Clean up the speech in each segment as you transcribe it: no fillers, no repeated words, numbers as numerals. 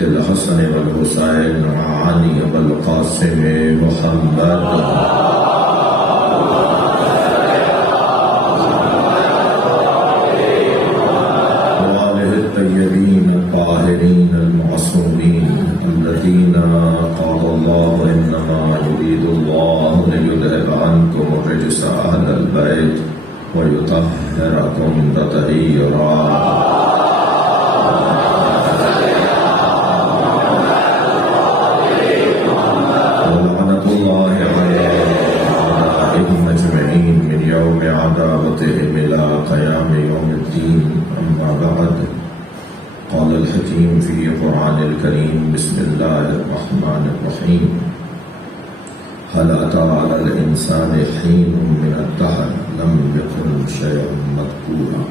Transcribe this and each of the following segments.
البيت الحسن والحسين وعلي والقاسم محمد وآله الطيبين الطاهرين المعصومين الذين قال الله إنما يريد الله ليذهب عنكم الرجس أهل البيت ويطهركم تطهيرا. ولعنة الله على أعدائهم أجمعين من يوم عداوتهم إلى قيام يوم الدين. أما بعد، قال الحكيم في القرآن الكريم: بسم الله الرحمن الرحيم. هل أتى على الإنسان حين من الدهر لم يكن شيئا مذكورا.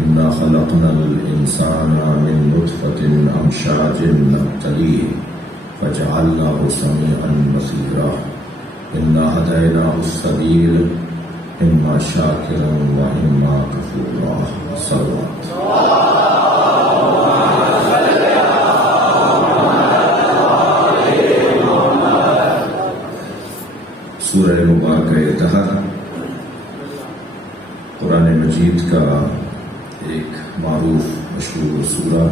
إنا خلقنا الإنسان من نطفة أمشاج نبتليه فجعلناه سميعا بصيرا. إنا هديناه السبيل إما شاكرا وإما كفورا. صلوات. سورہ مبارکہ دہر قرآن مجید کا ایک معروف مشہور سورہ.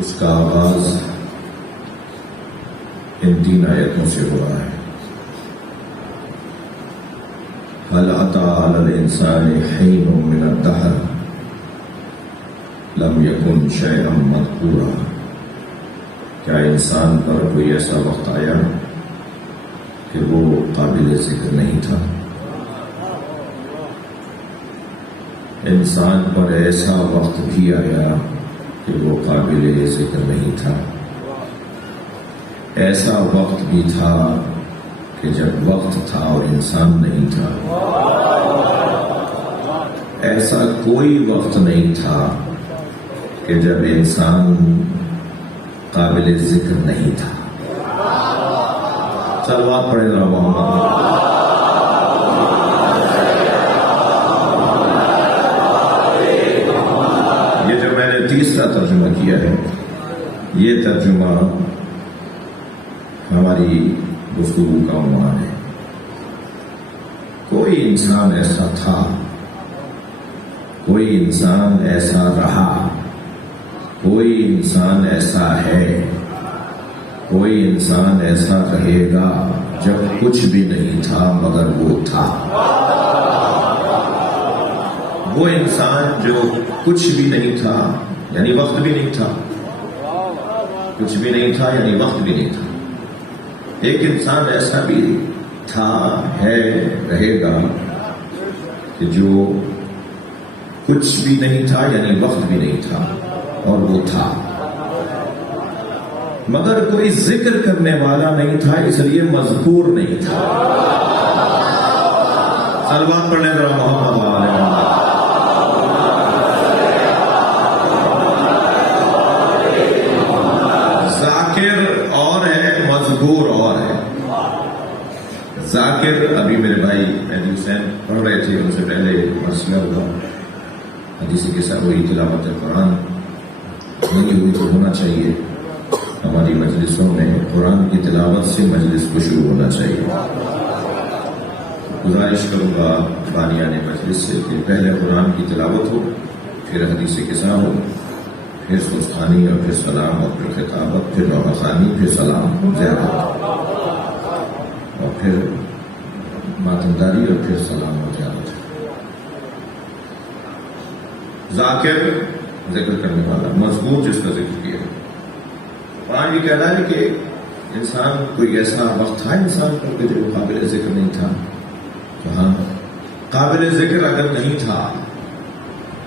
اس کا آغاز ان 3 آیتوں سے ہوا ہے: هل أتى على الإنسان حين من الدهر لم يكن شيئا مذكورا. کیا انسان پر کوئی ایسا وقت آیا کہ وہ قابل ذکر نہیں تھا؟ انسان پر ایسا وقت بھی آیا کہ وہ قابل ذکر نہیں تھا. ایسا وقت بھی تھا کہ جب وقت تھا اور انسان نہیں تھا. ایسا کوئی وقت نہیں تھا کہ جب انسان قابل ذکر نہیں تھا. صلوات پڑھے ذرا محمد. یہ جو میں نے تیسرا ترجمہ کیا ہے، یہ ترجمہ ہماری گفتگو کا عنوان ہے. کوئی انسان ایسا تھا، کوئی انسان ایسا رہا، کوئی انسان ایسا ہے، کوئی انسان ایسا رہے گا جب کچھ بھی نہیں تھا مگر وہ تھا. وہ انسان جو کچھ بھی نہیں تھا یعنی وقت بھی نہیں تھا، کچھ بھی نہیں تھا یعنی وقت بھی نہیں تھا. ایک انسان ایسا بھی تھا، ہے، رہے گا کہ جو کچھ بھی نہیں تھا یعنی وقت بھی نہیں تھا اور وہ تھا، مگر کوئی ذکر کرنے والا نہیں تھا، اس لیے مذکور نہیں تھا. صلوات پڑھنے ذرا محمد علیہ وسلم. ذاکر اور ہے، مذکور اور ہے. ذاکر ابھی میرے بھائی مہدی حسین پڑھ رہے تھے، ان سے پہلے مرثیہ ہوا، حدیث کے ساتھ وہی تلاوت قرآن نہیں ہوئی تو ہونا چاہیے. ہماری مجلسوں میں قرآن کی تلاوت سے مجلس کو شروع ہونا چاہیے. گزارش کروں گا بانیان مجلس سے کہ پہلے قرآن کی تلاوت ہو، پھر حدیث قصہ ہو، پھر سستانی اور پھر سلام اور پھر خطابت، پھر نوحہ خوانی، پھر سلام زیارت، اور پھر ماتمداری اور پھر سلام اور زیارت. ذاکر ذکر کرنے والا، مذکور جس کا ذکر کیا. قرآن یہ کہہ رہا ہے کہ انسان کوئی ایسا وقت تھا انسان پر کہ جو قابل ذکر نہیں تھا. تو ہاں، قابل ذکر اگر نہیں تھا،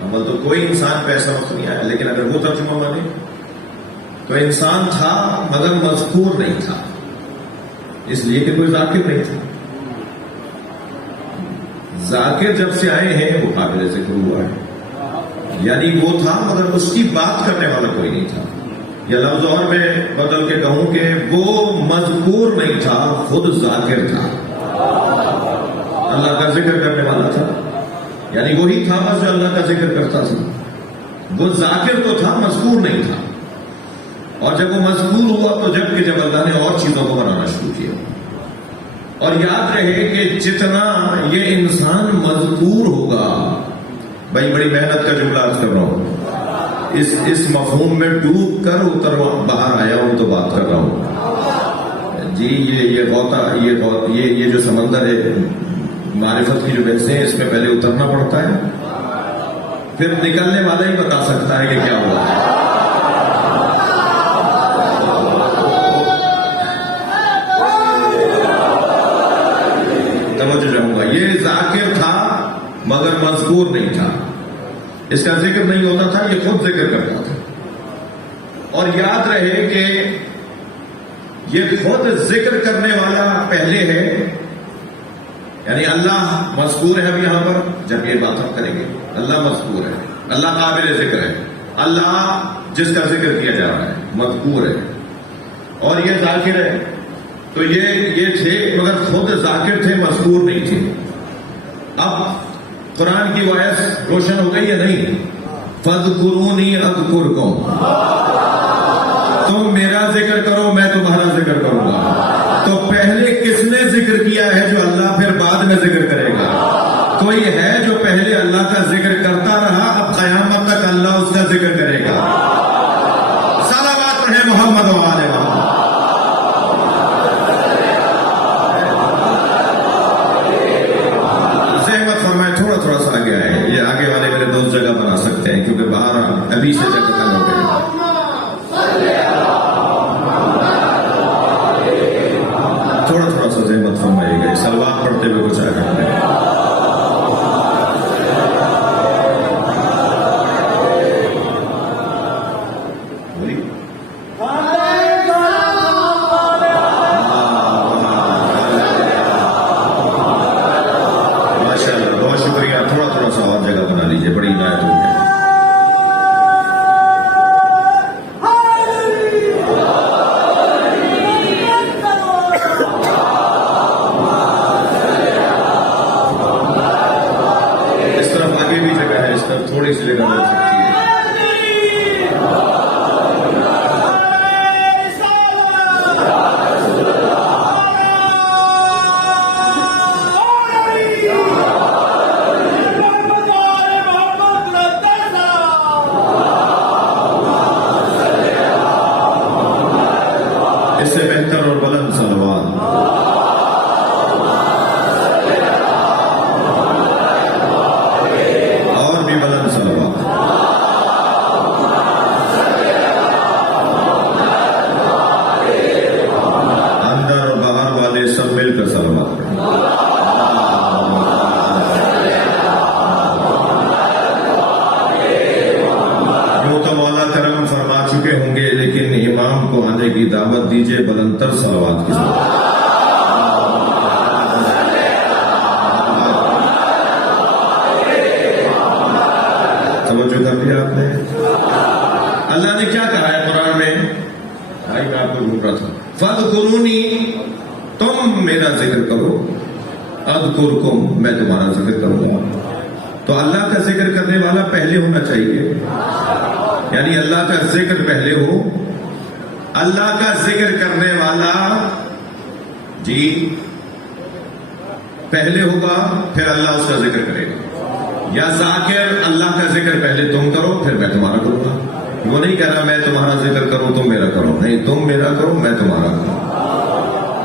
اول تو کوئی انسان پہ ایسا وقت نہیں آیا، لیکن اگر وہ ترجمہ مانے تو انسان تھا مگر مذکور نہیں تھا، اس لیے کہ کوئی ذاکر نہیں تھا. ذاکر جب سے آئے ہیں وہ قابل ذکر ہوا ہے، یعنی وہ تھا مگر اس کی بات کرنے والا کوئی نہیں تھا. یا لفظ اور میں بدل کے کہوں کہ وہ مذکور نہیں تھا، خود ذاکر تھا، اللہ کا ذکر کرنے والا تھا. یعنی وہی تھا جو اللہ کا ذکر کرتا تھا. وہ ذاکر تو تھا، مذکور نہیں تھا. اور جب وہ مذکور ہوا تو جب اللہ نے اور چیزوں کو بنانا شروع کیا. اور یاد رہے کہ جتنا یہ انسان مذکور ہوگا، بھائی بڑی محنت کا جملہ عرض کر رہا ہوں، اس مفہوم میں ڈوب کر باہر آیا ہوں تو بات کر رہا ہوں جی. یہ غوطہ یہ جو سمندر ہے معرفت کی جو بحثیں ہیں، اس میں پہلے اترنا پڑتا ہے، پھر نکلنے والا ہی بتا سکتا ہے کہ کیا ہوا ہے. توجہ چاہوں گا، یہ ذاکر تھا مگر مذکور نہیں تھا، اس کا ذکر نہیں ہوتا تھا، یہ خود ذکر کرتا تھا. اور یاد رہے کہ یہ خود ذکر کرنے والا پہلے ہے، یعنی اللہ مذکور ہے. اب یہاں پر جب یہ بات ہم کریں گے، اللہ مذکور ہے، اللہ قابل ذکر ہے، اللہ جس کا ذکر کیا جا رہا ہے مذکور ہے، اور یہ ذاکر ہے. تو یہ تھے مگر خود ذاکر تھے، مذکور نہیں تھے. اب قرآن کی وائس روشن ہو گئی یا نہیں؟ فَاذْكُرُونِي أَذْكُرْكُمْ، تم میرا ذکر کرو میں تمہارا ذکر کروں گا. تو پہلے کس نے ذکر کیا ہے؟ جو اللہ پھر بعد میں ذکر کرے گا. کوئی ہے جو پہلے اللہ کا ذکر کرتا رہا، اب قیامت تک اللہ اس کا ذکر کرے گا. صلوات پڑھیں محمد و آل محمد. تھوڑا سا آگے آئے، یہ آگے والے میرے دوست جگہ بنا سکتے ہیں کیونکہ باہر ابھی سے جگہ کم ہو گئی. تھوڑا سا زحمت فرمائیے گا، سلوات پڑھتے ہوئے کچھ آگے بڑھیں. بڑی عنایت ہوئی ہے. اس طرف آگے بھی جگہ ہے، اس طرف تھوڑی سی جگہ مل سکتی ہے. اس سے بہتر اور بلند صلوات. اور بھی بلند صلوات. اندر اور باہر والے سب مل کر صلوات پڑھیں. یوں تو مولا کرم فرما چکے ہوں گے، لیکن امام کو آنے کی دعوت دیجیے بلندر صلوات کی ضرورت. توجہ کر لیا آپ نے؟ اللہ نے کیا کہا ہے قرآن میں؟ بھائی میں آپ کو ڈھونڈ رہا تھا. فَاذْكُرُونِي، تم میرا ذکر کرو، اذکرکم، میں تمہارا ذکر کروں گا. تو اللہ کا ذکر کرنے والا پہلے ہونا چاہیے، یعنی اللہ کا ذکر پہلے ہو. اللہ کا ذکر کرنے والا جی پہلے ہوگا، پھر اللہ اس کا ذکر کرے گا. یا ذاکر اللہ کا ذکر پہلے تم کرو پھر میں تمہارا کروں گا. وہ نہیں کہہ رہا میں تمہارا ذکر کروں تم میرا کرو، نہیں، تم میرا کرو میں تمہارا کروں.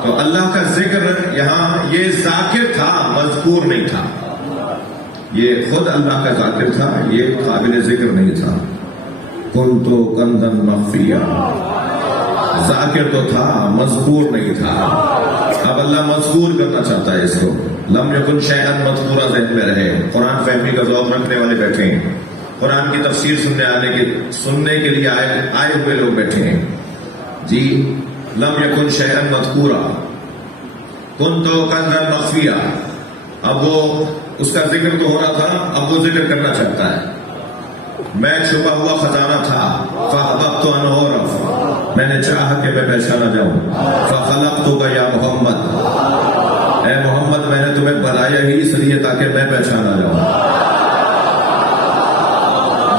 تو اللہ کا ذکر یہاں یہ ذاکر تھا، مذکور نہیں تھا. یہ خود اللہ کا ذاکر تھا، یہ قابل ذکر نہیں تھا. کنتو کنزا مخفیا، ذاکر تو تھا مذکور نہیں تھا. اب اللہ مذکور کرنا چاہتا ہے اس کو. لم یکن شیئا مذکورا ذہن میں رہے. قرآن فہمی کا ذوق رکھنے والے بیٹھے ہیں، قرآن کی تفسیر سننے کے لیے آئے ہوئے لوگ بیٹھے ہیں جی. لم یکن شیئا مذکورا، کنتو کنزا مخفیا. اب وہ اس کا ذکر تو ہو رہا تھا، اب وہ ذکر کرنا چاہتا ہے. میں چھپا ہوا خزانہ تھا، فَأَحْبَبْتُ أَنْ أُعْرَفَ، میں نے چاہا کہ میں پہچانا جاؤں. فَخَلَقْتُكَ يَا محمد، اے محمد میں نے تمہیں بنایا ہی اس لیے تاکہ میں پہچانا جاؤں.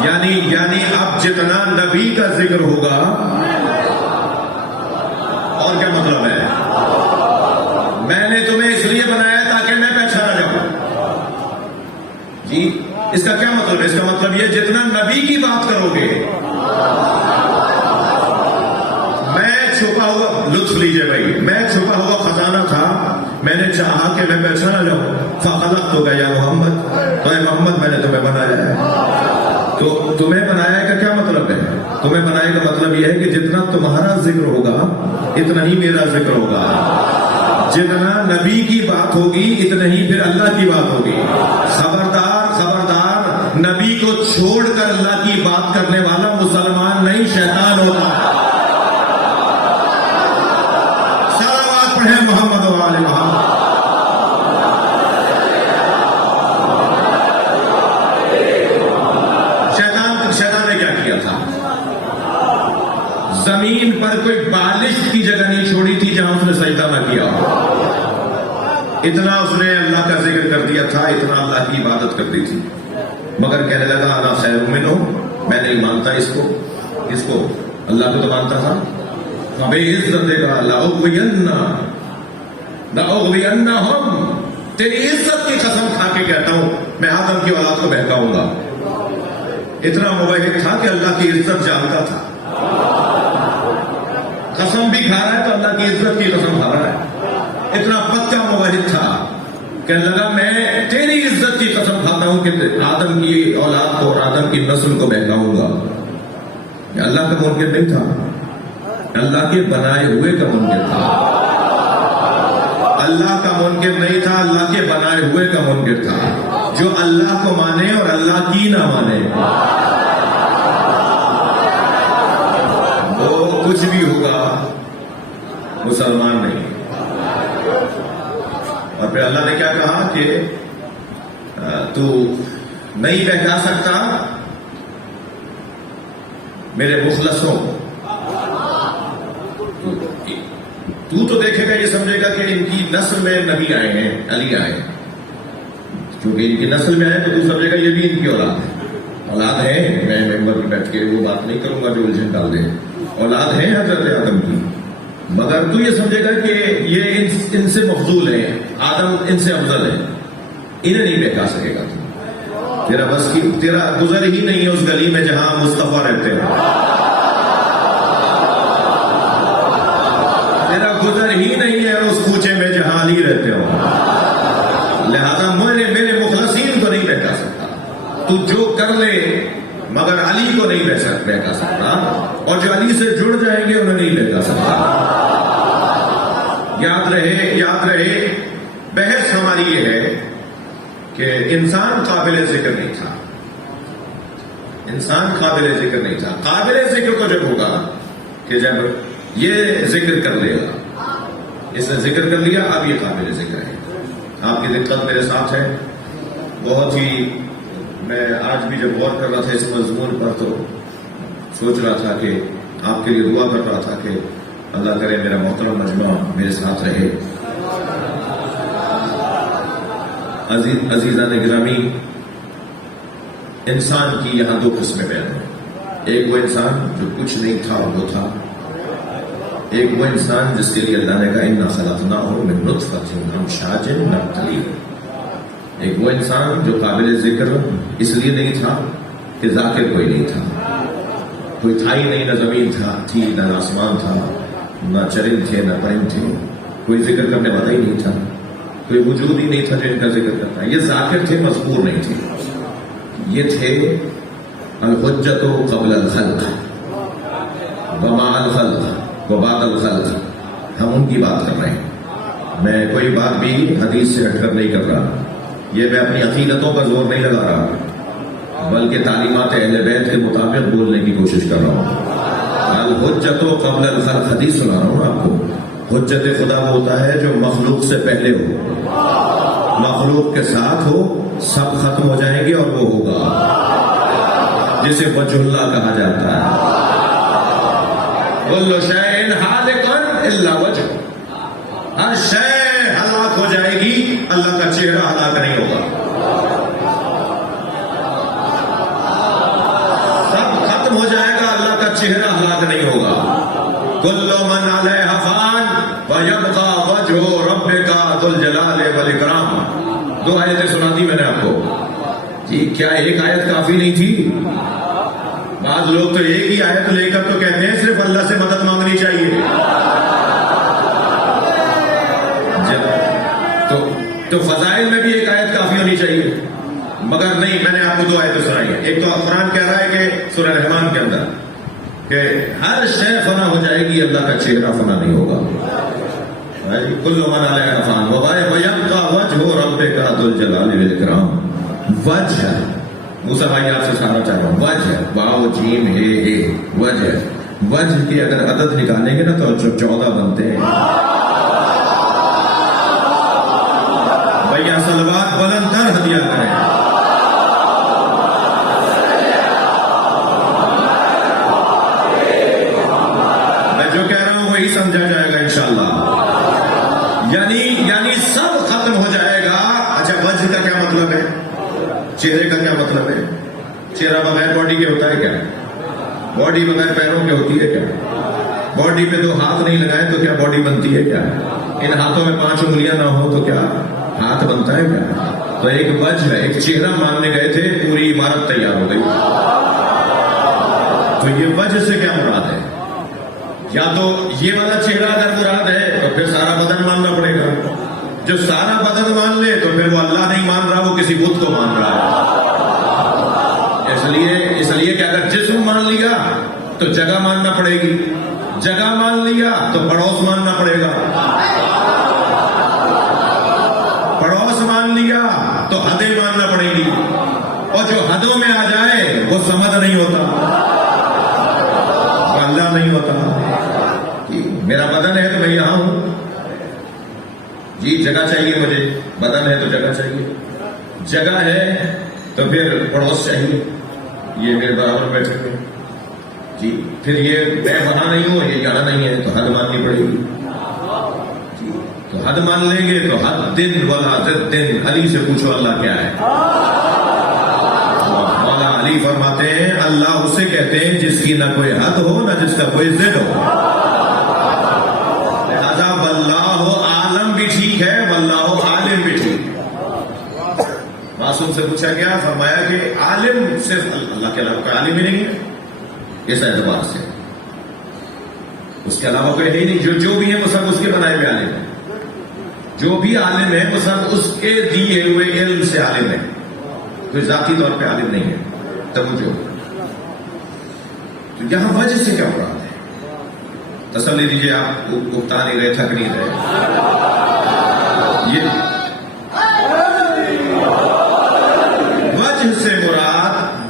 یعنی اب جتنا نبی کا ذکر ہوگا اور کیا مطلب ہے؟ میں نے تمہیں اس لیے بنایا تاکہ میں پہچانا جاؤں. جی اس کا کیا مطلب ہے؟ اس کا مطلب یہ جتنا نبی کی بات کرو گے، میں چھپا ہوا، لطف لیجئے بھائی، میں چھپا ہوا خزانہ تھا، میں نے چاہا کہ میں پہچانا جاؤں، فخلقتک یا محمد، تو اے محمد میں نے تمہیں بنایا ہے. تو تمہیں بنایا کا کیا مطلب ہے؟ تمہیں بنانے کا مطلب یہ ہے کہ جتنا تمہارا ذکر ہوگا اتنا ہی میرا ذکر ہوگا، جتنا نبی کی بات ہوگی اتنا ہی پھر اللہ کی بات ہوگی. خبردار خبردار، نبی کو چھوڑ کر اللہ کی بات کرنے والا مسلمان نہیں شیطان ہوتا. صلوات پڑھیں محمد و آل محمد. شیطان نے کیا کیا تھا؟ زمین پر کوئی بالش کی جگہ نہیں چھوڑی تھی جہاں اس نے سجدہ نہ کیا. اتنا اس نے اللہ کا ذکر کر دیا تھا، اتنا اللہ کی عبادت کر دی تھی، مگر کہنے لگا انا خیر منہ، میں نہیں مانتا اس کو اللہ کو تو مانتا تھا. بے عزت کا لأغوینہم، تیری عزت کی قسم کھا کے کہتا ہوں میں آدم کی اولاد کو بہکاؤں گا. اتنا موحد تھا کہ اللہ کی عزت جانتا تھا. قسم بھی کھا رہا ہے تو اللہ کی عزت کی قسم کھا رہا ہے. اتنا پکا موحد تھا کہ لگا میں تیری عزت کی قسم کھاتا ہوں کہ آدم کی اولاد کو اور آدم کی نسل کو بہکاؤں گا. اللہ کا منکر نہیں تھا، اللہ کے بنائے ہوئے کا منکر تھا. اللہ کا منکر نہیں تھا، اللہ کے بنائے ہوئے کا منکر تھا، جو اللہ کو مانے اور اللہ کی نہ مانے. وہ کچھ بھی ہوگا مسلمان نہیں. اور پھر اللہ نے کیا کہا کہ تو نہیں بہکا سکتا میرے مخلصوں. تو دیکھے گا یہ سمجھے گا کہ ان کی نسل میں نبی آئے ہیں، علی آئے ہیں، کیونکہ ان کی نسل میں آئے تو سمجھے گا یہ بھی ان کی اولاد ہے. اولاد ہے، میں ممبر پہ بیٹھ کے وہ بات نہیں کروں گا جو الجھن ڈال دے. اولاد ہے حضرت آدم کی، مگر تو یہ سمجھے گا کہ یہ ان سے مفضول ہے، آدم ان سے افضل ہے. انہیں نہیں بہکا سکے گا. تیرا بس کی تیرا گزر ہی نہیں ہے اس گلی میں جہاں مصطفیٰ رہتے ہیں. تیرا گزر ہی نہیں ہے اس کوچے میں جہاں علی رہتے ہو. لہذا میرے مخلصین کو نہیں بہکا سکتا. تو جو کر لے مگر علی کو نہیں بہکا سکتا، اور جو علی سے جڑ جائیں گے انہیں نہیں بہکا سکتا. یاد رہے بحث ہماری یہ ہے کہ انسان قابل ذکر نہیں تھا. قابل ذکر کو جب ہوگا کہ جب یہ ذکر کر لے گا، اس نے ذکر کر لیا، اب یہ قابل ذکر ہے. آپ کی دقت میرے ساتھ ہے بہت ہی. میں آج بھی جب غور کر رہا تھا اس مضمون پر تو سوچ رہا تھا کہ آپ کے لیے دعا کر رہا تھا کہ اللہ کرے میرا محترم مجمع میرے ساتھ رہے. عزیزان گرامی، انسان کی یہاں دو قسمیں بیان ہیں. ایک وہ انسان جو کچھ نہیں تھا اور وہ تھا. ایک وہ انسان جس کے لیے اللہ نے کہا انا خلقناہ من نطفۃ امشاج نبتلیہ. ایک وہ انسان جو قابل ذکر اس لیے نہیں تھا کہ ذاکر کوئی نہیں تھا، کوئی تھا ہی نہیں، نہ زمین تھی نہ آسمان تھا، نہ چرند تھے نہ پرند تھے، کوئی ذکر کرنے والا ہی نہیں تھا، کوئی وجود ہی نہیں تھا جو ان کا ذکر کرتا ہے. یہ ذاکر تھے، مذکور نہیں تھے. یہ تھے الحجۃ قبل الخلق ومع الخلق وبعد الخلق. ہم ان کی بات کر رہے ہیں. میں کوئی بات بھی حدیث سے ہٹ کر نہیں کر رہا. یہ میں اپنی عقیدتوں پر زور نہیں لگا رہا، بلکہ تعلیمات اہل بیت کے مطابق بولنے کی کوشش کر رہا ہوں. الحجۃ قبل الخلق حدیث سنا رہا ہوں آپ کو. حجت خدا وہ ہوتا ہے جو مخلوق سے پہلے ہو، مخلوق کے ساتھ ہو، سب ختم ہو جائیں گے اور وہ ہوگا، جسے وجہ اللہ کہا جاتا ہے. کل شیء ہالک الا وجہ، ہر شے ہلاک ہو جائے گی، اللہ کا چہرہ ہلاک نہیں ہوگا. سب ختم ہو جائے گا، اللہ کا چہرہ ہلاک نہیں ہوگا. کل من علیہا فان ذو الجلال والاکرام. 2 آیتیں سنا دی میں نے آپ کو جی. کیا ایک آیت کافی نہیں تھی؟ بعض لوگ تو ایک ہی آیت لے کر تو کہتے ہیں صرف اللہ سے مدد مانگنی چاہیے. تو فضائل میں بھی ایک آیت کافی ہونی چاہیے، مگر نہیں، میں نے آپ کو 2 آیتیں سنائی ہیں. ایک تو قرآن کہہ رہا ہے کہ سورہ رحمان کے اندر کہ ہر شے فنا ہو جائے گی، اللہ کا چہرہ فنا نہیں ہوگا. کل من علیہا فان ویبقى وجہ ربک ذو الجلال والاکرام. وجہ موسیٰ بھائی آپ سے سننا چاہ رہا ہوں، وجہ واو جیم ہے وجہ. وجہ کی اگر عدد نکالیں گے نا تو 14 بنتے ہیں. بھیا صلوات بلند تر ہدیہ کریں. میں جو کہہ رہا ہوں وہی سمجھا جائے گا انشاءاللہ. یعنی سب ختم ہو جائے گا. اچھا وجہ کا کیا مطلب ہے؟ چہرے کا کیا مطلب ہے؟ چہرہ بغیر باڈی کے ہوتا ہے کیا؟ باڈی بغیر پیروں کے ہوتی ہے کیا؟ باڈی پہ 2 ہاتھ نہیں لگائے تو کیا باڈی بنتی ہے کیا؟ ان ہاتھوں میں 5 انگلیاں نہ ہو تو کیا ہاتھ بنتا ہے کیا؟ تو ایک وجہ ہے، ایک چہرہ ماننے گئے تھے، پوری عمارت تیار ہو گئی. تو یہ وجہ سے کیا مراد ہے؟ یا تو یہ والا چہرہ اگر مراد ہے تو پھر سارا بدن ماننا پڑے گا. جو سارا بدن مان لے تو پھر وہ اللہ نہیں مان رہا، وہ کسی بت کو مان رہا ہے. اس لیے کہ اگر جسم مان لیا تو جگہ ماننا پڑے گی، جگہ مان لیا تو پڑوس ماننا پڑے گا، پڑوس مان لیا تو حدیں ماننا پڑے گی، اور جو حدوں میں آ جائے وہ سمجھ نہیں ہوتا، وہ اللہ نہیں ہوتا. میرا بدن ہے تو میں یہاں ہوں جی، جگہ چاہیے مجھے، بدن ہے تو جگہ چاہیے، جگہ ہے تو پھر پڑوس چاہیے، یہ میرے برابر بیٹھے ہوئے جی. پھر یہ میں وہاں نہیں ہوں، یہ یہاں نہیں ہے، تو حد ماننی پڑے گی جی. تو حد مان لیں گے تو حد دن ولا ضد دن. علی سے پوچھو اللہ کیا ہے. مولا علی فرماتے ہیں اللہ اسے کہتے ہیں جس کی نہ کوئی حد ہو نہ جس کا کوئی ضد ہو. لہذا واللہ عالم بھی ٹھیک ہے، واللہ عالم بھی ٹھیک. معصوم سے پوچھا گیا، فرمایا کہ عالم صرف اللہ کے علاوہ کوئی عالم ہی نہیں ہے اس اعتبار سے، اس کے علاوہ کوئی ہے ہی نہیں. جو بھی ہے وہ سب اس کے بنائے ہوئے عالم ہیں. جو بھی عالم ہے وہ سب اس کے دیے ہوئے علم سے عالم ہے، کوئی ذاتی طور پہ عالم نہیں ہے. توجہ، تو یہاں وجہ سے کیا مراد ہے؟ تسلی دیجیے، آپ اکتا نہیں رہے، تھک نہیں رہے. یہ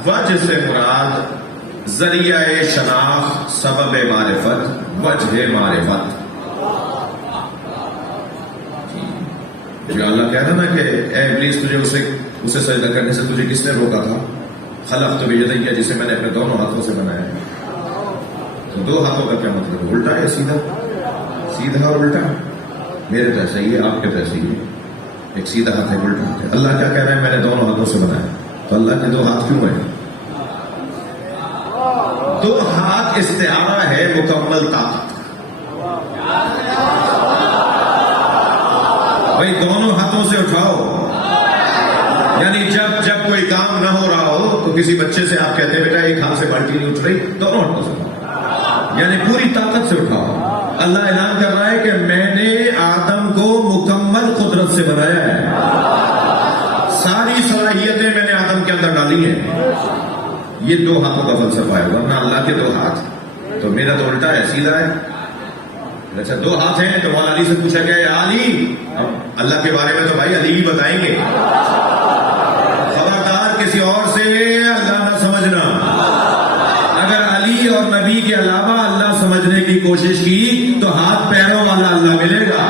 وجہ سے مراد ذریعہ شناخت، سبب معرفت، وجہ معرفت. جو اللہ کہہ رہا نا کہ اے ابلیس تجھے اسے سجدہ کرنے سے تجھے کس نے روکا تھا؟ خلقت بیدی، جسے میں نے اپنے دونوں ہاتھوں سے بنایا ہے. تو 2 ہاتھوں کا کیا مطلب؟ الٹا ہے، سیدھا اور الٹا. میرے تو ایسا ہی ہے، آپ کے تو ایسا ہی ہے. ایک سیدھا ہاتھ ہے، الٹا ہاتھ ہے. اللہ کیا کہہ رہا ہے؟ میں نے دونوں ہاتھوں سے بنایا. تو اللہ کے 2 ہاتھ کیوں ہیں؟ 2 ہاتھ استعارہ ہے مکمل طاقت. بھائی دونوں ہاتھوں سے اٹھاؤ، یعنی جب کوئی کام نہ ہو رہا ہو تو کسی بچے سے آپ کہتے ہیں بیٹا ایک ہاتھ سے بالٹی نہیں اٹھ رہی، دونوں ہاتھوں سے اٹھاؤ، یعنی پوری طاقت سے اٹھاؤ. اللہ اعلان کر رہا ہے کہ میں نے آدم کو مکمل قدرت سے بنایا ہے، ساری صلاحیتیں میں نے آدم کے اندر ڈالی ہیں. یہ 2 ہاتھوں کا فلسفہ ہے، ورنہ اللہ کے 2 ہاتھ. تو میرا تو الٹا ہے، سیدھا ہے. اچھا 2 ہاتھ ہیں تو مولا علی سے پوچھا گیا علی، اللہ کے بارے میں تو بھائی علی ہی بتائیں گے، خبردار کسی اور سے اللہ نہ سمجھنا. اگر علی اور نبی کے علاوہ اللہ سمجھنے کی کوشش کی تو ہاتھ پیروں والا اللہ ملے گا.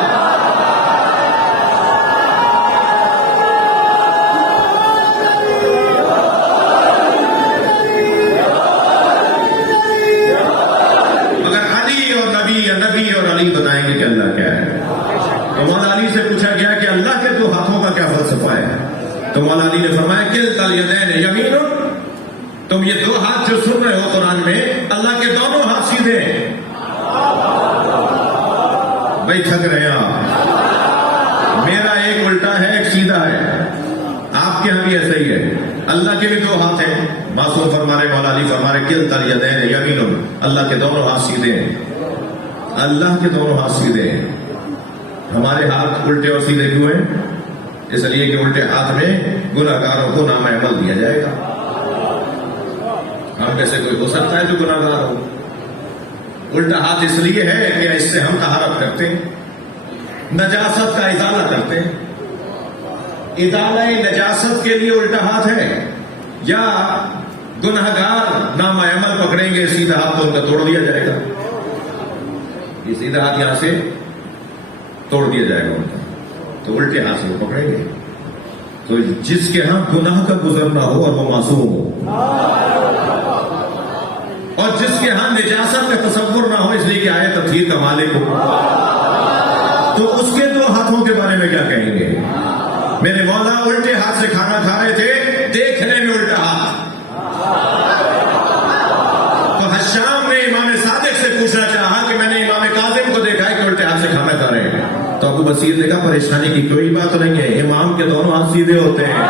نبی اور علی بتائیں گے کہ اللہ کیا ہے. تو مولا علی سے پوچھا گیا کہ اللہ کے 2 ہاتھوں کا کیا فلسفہ ہے؟ تو مولا علی نے فرمایا کلتا الیدین یمین. تم یہ 2 ہاتھ جو سن رہے ہو قرآن میں، اللہ کے دونوں ہاتھ سیدھے ہیں. بھائی تھک رہے ہیں آپ، میرا ایک الٹا ہے ایک سیدھا ہے. آپ کے یہاں بھی ایسا ہی ہے. اللہ کے بھی دو ہاتھ ہیں. معصوم فرما رہے مولا علی فرما رہے کلتا الیدین یمین. اللہ کے دونوں ہاتھ سیدھے ہیں. اللہ کے دونوں ہاتھ سیدھے ہیں. ہمارے ہاتھ الٹے اور سیدھے کیوں ہیں؟ اس لیے کہ الٹے ہاتھ میں گناہگاروں کو نام عمل دیا جائے گا. ہم میں سے کوئی ہو سکتا ہے جو گناہگار ہو؟ الٹا ہاتھ اس لیے ہے کہ اس سے ہم طہارت کرتے ہیں, نجاست کا ازالہ کرتے ہیں. ازالہ نجاست کے لیے الٹا ہاتھ ہے. یا گناہگار نام عمل پکڑیں گے سیدھا ہاتھ تو ان کا توڑ دیا جائے گا. یہ سیدھا ہاتھ یہاں سے توڑ دیا جائے گا ان کا, تو الٹے ہاتھ سے وہ پکڑیں گے. تو جس کے ہاں گناہ کا گزرنا ہو اور وہ معصوم ہو, اور جس کے ہاں نجاست کا تصور نہ ہو اس لیے کہ آئے تطہیر کا مالک ہو, تو اس کے دو ہاتھوں کے بارے میں کیا کہیں گے؟ میرے مولا الٹے ہاتھ سے کھانا کھا رہے تھے, دیکھنے میں الٹا ہاتھ. تو حشام نے امام صادق سے پوچھنا چاہا کہ میں نے امام کاظم کو دیکھا ہے کہ الٹے ہاتھ سے کھانا کھا رہے ہیں. تو ابو بصیر نے کہا پریشانی کی کوئی بات نہیں ہے, امام کے دونوں ہاتھ سیدھے ہوتے ہیں.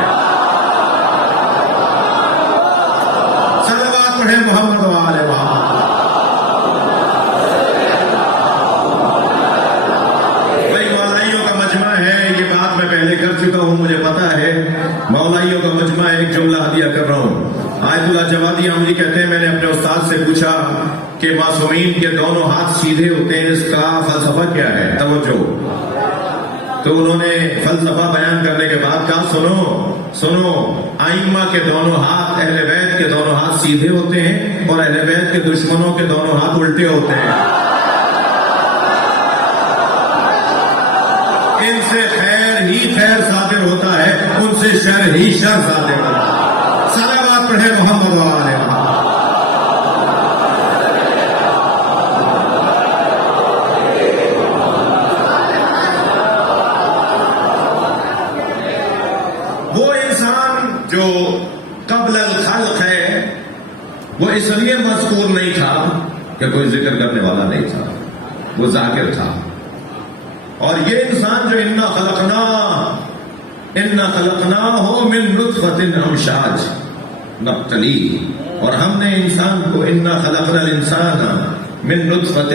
صلوات پڑھیں محمد و آل محمد. بھائی مولائیوں کا مجمع ہے, یہ بات میں پہلے کر چکا ہوں, مجھے پتا ہے. مولائیوں کا مجمع, ایک جملہ ہدیہ کر رہا ہوں. آیت اللہ جوادی عمری کہتے ہیں میں نے اپنے استاد سے پوچھا کہ معصومین کے دونوں ہاتھ سیدھے ہوتے ہیں, اس کا فلسفہ کیا ہے؟ توجہ. تو انہوں نے فلسفہ بیان کرنے کے بعد کہا سنو, ائمہ کے دونوں ہاتھ, اہل بیت کے دونوں ہاتھ سیدھے ہوتے ہیں اور اہل بیت کے دشمنوں کے دونوں ہاتھ الٹے ہوتے ہیں. ان سے خیر ہی خیر صادر ہوتا ہے, ان سے شر ہی شر صادر ہوتا ہے. صلوات پڑھے محمد و آل محمد. وہ انسان جو قبل الخلق ہے وہ اس لیے مذکور نہیں تھا کہ کوئی ذکر کرنے والا نہیں تھا, وہ ذاکر تھا. اور یہ انسان جو انا خلقناہ من نطفۃ امشاج نبتلی, اور ہم نے انسان کو انا خلقنا الانسان من نطفۃ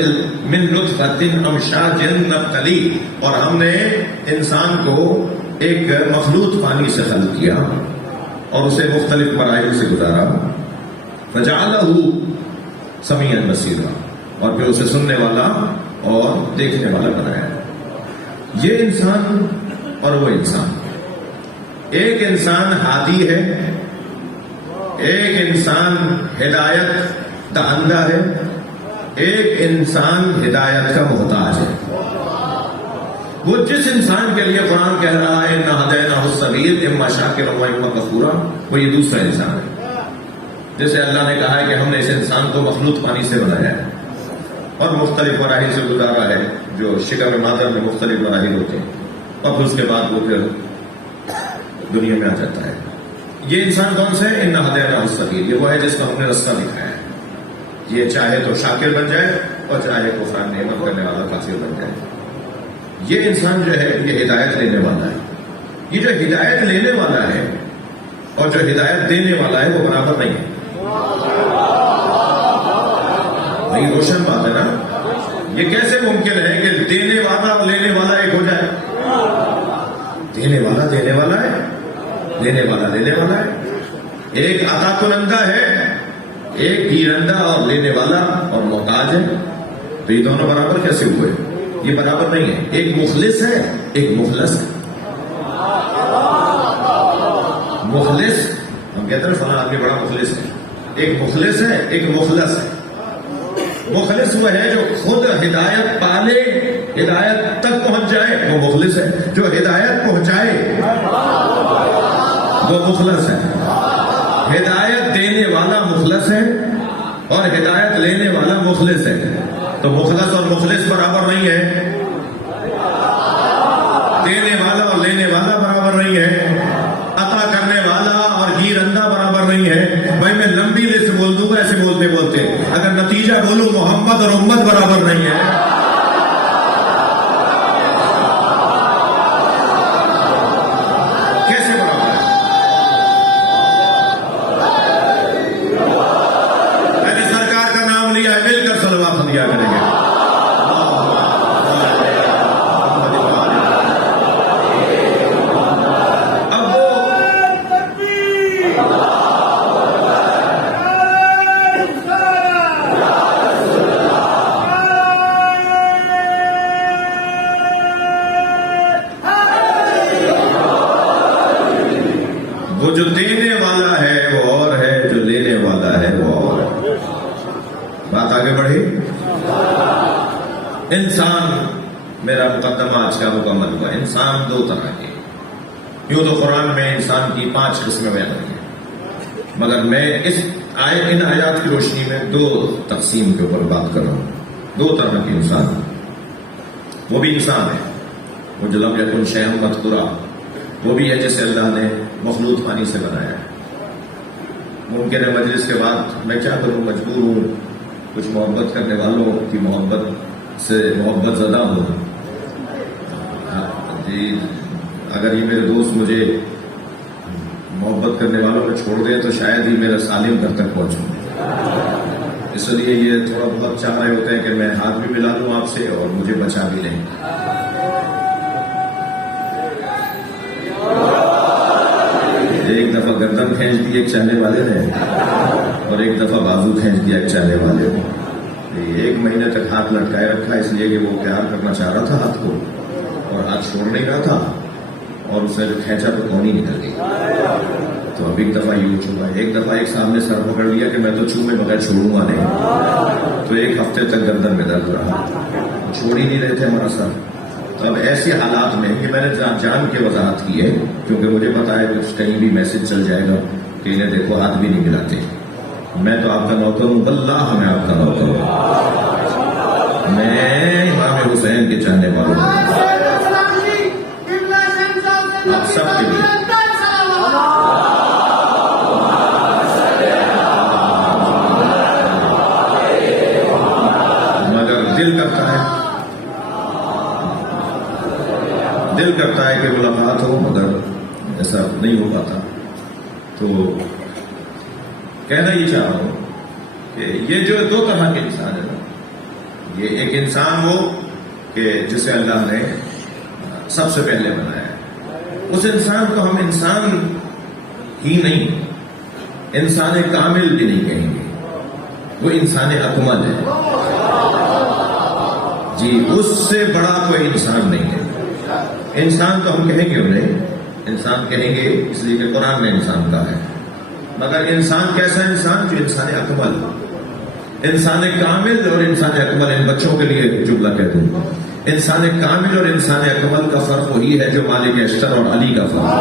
امشاج نبتلی, اور ہم نے انسان کو ایک مخلوط پانی سے خلق کیا اور اسے مختلف مراحل سے گزارا. فجعلہ سمیعا بصیرا, اور پھر اسے سننے والا اور دیکھنے والا بنایا. یہ انسان اور وہ انسان, ایک انسان ہادی ہے, ایک انسان ہدایت دہندہ ہے, ایک انسان ہدایت کا محتاج ہے. وہ جس انسان کے لیے قرآن کہہ رہا ہے انا ہدیناہ السبیل اما شاکرا و اما کفورا, وہ یہ دوسرا انسان ہے. جیسے اللہ نے کہا ہے کہ ہم نے اس انسان کو مخلوط پانی سے بنایا ہے اور مختلف مراحل سے گزارا ہے, جو شکم مادر میں مختلف مراحل ہوتے ہیں, اور پھر اس کے بعد وہ پھر دنیا میں آ جاتا ہے. یہ انسان کون سا ہے؟ انا ہدیناہ السبیل, یہ وہ ہے جس کو ہم نے رستہ دکھایا ہے. یہ چاہے تو شاکر بن جائے اور چاہے کفران نعمت کرنے والا کافر بن جائے. یہ انسان جو ہے یہ ہدایت لینے والا ہے. یہ جو ہدایت لینے والا ہے اور جو ہدایت دینے والا ہے وہ برابر نہیں ہے. یہ روشن بات ہے نا. یہ کیسے ممکن ہے کہ دینے والا اور لینے والا ایک ہو جائے؟ دینے والا دینے والا ہے, لینے والا لینے والا ہے. ایک عطا کنندہ ہے, ایک گیرندہ اور لینے والا اور محتاج ہے. تو یہ دونوں برابر کیسے ہوئے؟ یہ برابر نہیں ہے. ایک مخلص ہے, ایک مخلص ہے. مخلص ہم کہتے ہیں فلاں آدمی بڑا مخلص ہے. ایک مخلص ہے, ایک مخلص ہے. مخلص وہ ہے جو خود ہدایت پالے, ہدایت تک پہنچ جائے, وہ مخلص ہے. جو ہدایت پہنچائے وہ مخلص ہے. ہدایت دینے والا مخلص ہے اور ہدایت لینے والا مخلص ہے. تو مخلص اور مخلص برابر نہیں ہے. دینے والا اور لینے والا برابر نہیں ہے. عطا کرنے والا اور گیرندہ برابر نہیں ہے. بھائی میں لمبی لسٹ بول دوں گا ایسے بولتے بولتے, اگر نتیجہ بولوں محمد اور امت برابر نہیں ہے. کیا کریں گے؟ وہ جو دینے والا ہے وہ اور ہے، جو لینے والا ہے وہ اور ہے۔ بات آگے بڑھی۔ انسان، میرا مقدمہ آج کا مکمل ہوا۔ انسان دو طرح کے، یوں تو قرآن میں انسان کی 5 قسمیں بیان ہوئی ہیں، مگر میں ان آیات کی روشنی میں 2 تقسیم کے اوپر بات کر رہا ہوں۔ 2 طرح کے انسان، وہ بھی انسان ہے، وہ جو لم یکن شیئا مذکورا، وہ بھی ہے جیسے اللہ نے مخلوط پانی سے بنایا ہے۔ ممکن ہے مجلس کے بعد میں کیا کروں، مجبور ہوں کچھ محبت کرنے والوں کی محبت سے محبت زدہ ہوں۔ جی اگر یہ میرے دوست مجھے محبت کرنے والوں کو چھوڑ دیں تو شاید ہی میرا سالم گھر تک پہنچوں، اس لیے یہ تھوڑا بہت چاہ رہے ہوتے ہیں کہ میں ہاتھ بھی ملا لوں آپ سے اور مجھے بچا بھی لیں۔ ایک دفعہ گردن کھینچ دی ایک چاہنے والے نے، اور ایک دفعہ بازو کھینچ دیا ایک چاہنے والے نے۔ 1 مہینے تک ہاتھ لٹکائے رکھا، اس لیے کہ وہ پیار کرنا چاہ رہا تھا ہاتھ کو، اور ہاتھ چھوڑ نہیں رہا تھا، اور اس نے جو کھینچا تو کون ہی نکل گئی۔ تو اب ایک دفعہ یوں چھوڑا، ایک دفعہ ایک سامنے سر پکڑ لیا کہ میں تو چھومے بغیر چھوڑوں گا نہیں، تو 1 ہفتے تک گردن میں درد رہا، چھوڑ ہی نہیں رہے تھے ہمارا سر۔ تو اب ایسے حالات میں یہ میں نے جان کے وضاحت کی ہے، کیونکہ مجھے پتا ہے کہ کہیں بھی میسج چل جائے گا کہ انہیں دیکھو ہاتھ بھی نہیں ملاتے۔ میں تو آپ کا نوکر ہوں، واللہ میں آپ کا نوکر ہوں، میں امام حسین کے چاہنے والا ہوں، آپ سب کے لیے۔ مگر دل کرتا ہے کہ ملاقات ہو، مگر ایسا نہیں ہو پاتا۔ تو کہنا یہ چاہ رہا ہوں کہ یہ جو 2 طرح کے انسان ہے نا، یہ ایک انسان وہ کہ جسے اللہ نے سب سے پہلے بنایا ہے، اس انسان کو ہم انسان ہی نہیں، انسان کامل بھی نہیں کہیں گے، وہ انسان اکمل ہے۔ جی اس سے بڑا کوئی انسان نہیں ہے۔ انسان تو ہم کہیں گے انہیں، انسان کہیں گے اس لیے کہ قرآن نے انسان کہا ہے، مگر انسان کیسا انسان؟ جو انسان اکمل، انسان کامل اور انسان اکمل۔ ان بچوں کے لیے جملہ کہہ دوں، انسان کامل اور انسان اکمل کا فرق وہی ہے جو مالک اشتر اور علی کا فرق ہے۔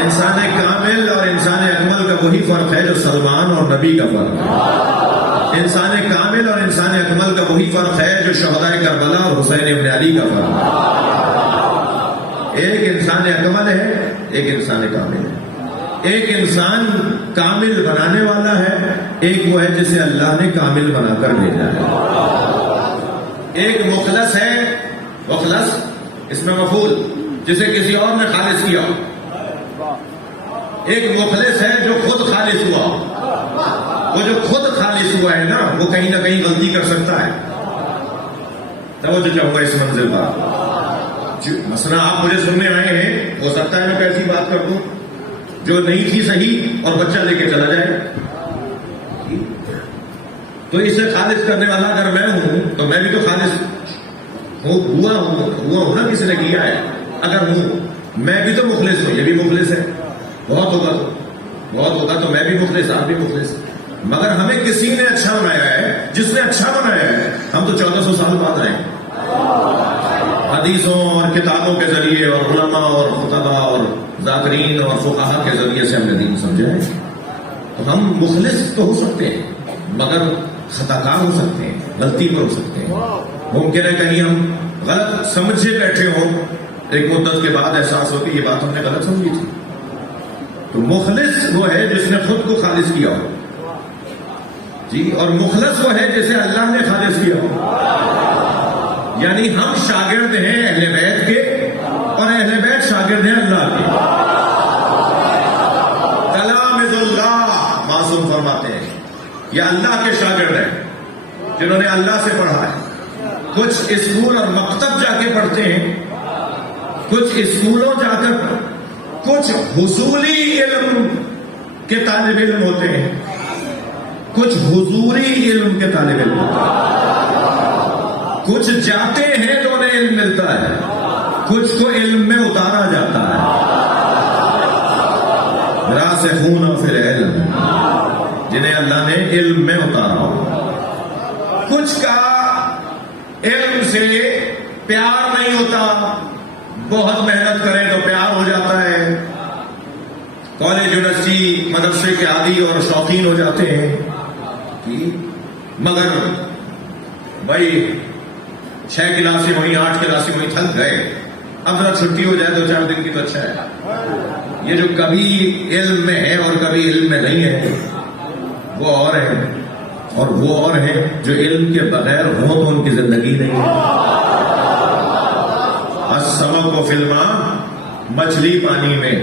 انسان کامل اور انسان اکمل کا وہی فرق ہے جو سلمان اور نبی کا فرق ہے۔ انسان کامل اور انسان اکمل کا وہی فرق ہے جو شہدائے کربلا اور حسین ابن علی کا فرق ہے۔ ایک انسان اکمل ہے، ایک انسان کامل ہے۔ ایک انسان کامل بنانے والا ہے، ایک وہ ہے جسے اللہ نے کامل بنا کر بھیجا ہے۔ ایک مخلص ہے، مخلص اس میں مفعول جسے کسی اور نے خالص کیا۔ ایک مخلص ہے جو خود خالص ہوا۔ وہ جو خود خالص ہوا ہے نا، وہ کہیں نہ کہیں غلطی کر سکتا ہے۔ توجہ چاہوں گا اس منزل پر۔ مثلا آپ مجھے سننے آئے ہیں، ہو سکتا ہے میں ایسی بات کر دوں جو نہیں تھی صحیح اور بچہ لے کے چلا جائے، تو اسے خالص کرنے والا اگر میں ہوں تو میں بھی تو خالص ہوا ہوں نا، کسی نے کیا ہے۔ اگر ہوں میں بھی تو مخلص ہوں، یہ بھی مخلص ہے، بہت ہوگا تو میں بھی مخلص، آپ بھی مخلص۔ مگر ہمیں کسی نے اچھا بنایا ہے، جس نے اچھا بنایا ہے، ہم تو 1400 سال بعد آئے، حدیثوں اور کتابوں کے ذریعے اور علماء اور خطبہ اور ذاکرین اور فقہا کے ذریعے سے ہم نے دین سمجھا ہے۔ تو ہم مخلص تو ہو سکتے ہیں، مگر خطا کار ہو سکتے ہیں، غلطی پر ہو سکتے ہیں۔ ممکن ہے کہیں ہم غلط سمجھے بیٹھے ہوں، ایک مدت کے بعد احساس ہو کہ یہ بات ہم نے غلط سمجھی تھی۔ تو مخلص وہ ہے جس نے خود کو خالص کیا ہو، جی، اور مخلص وہ ہے جسے اللہ نے خالص کیا ہو۔ یعنی ہم شاگرد ہیں اہل بیت کے، اور اہل بیت شاگرد ہیں اللہ کے۔ کلام اللہ معصوم فرماتے ہیں یا اللہ کے شاگرد ہیں جنہوں نے اللہ سے پڑھا ہے. کچھ اسکول اور مکتب جا کے پڑھتے ہیں, کچھ اسکولوں جا کر کچھ حصولی علم کے طالب علم ہوتے ہیں, کچھ حضوری علم کے طالب علم ہوتے ہیں. کچھ جاتے ہیں تو انہیں علم ملتا ہے, کچھ کو علم میں اتارا جاتا ہے. راسخون فی العلم, جنہیں اللہ نے علم میں اتارا ہو. کچھ کا علم سے پیار نہیں ہوتا, بہت محنت کریں تو پیار ہو جاتا ہے. کالج یونیورسٹی مدرسے کے عادی اور شوقین ہو جاتے ہیں, مگر بھائی 6 کلاسیں وہیں 8 کلاسیں وہیں تھک گئے, اب ذرا چھٹی ہو جائے 2-4 دن کی تو اچھا ہے. یہ جو کبھی علم میں ہے اور کبھی علم میں نہیں ہے وہ اور ہے, اور وہ اور ہیں جو علم کے بغیر ہوں تو ان کی زندگی نہیں ہے. السمک فی الماء, مچھلی پانی میں,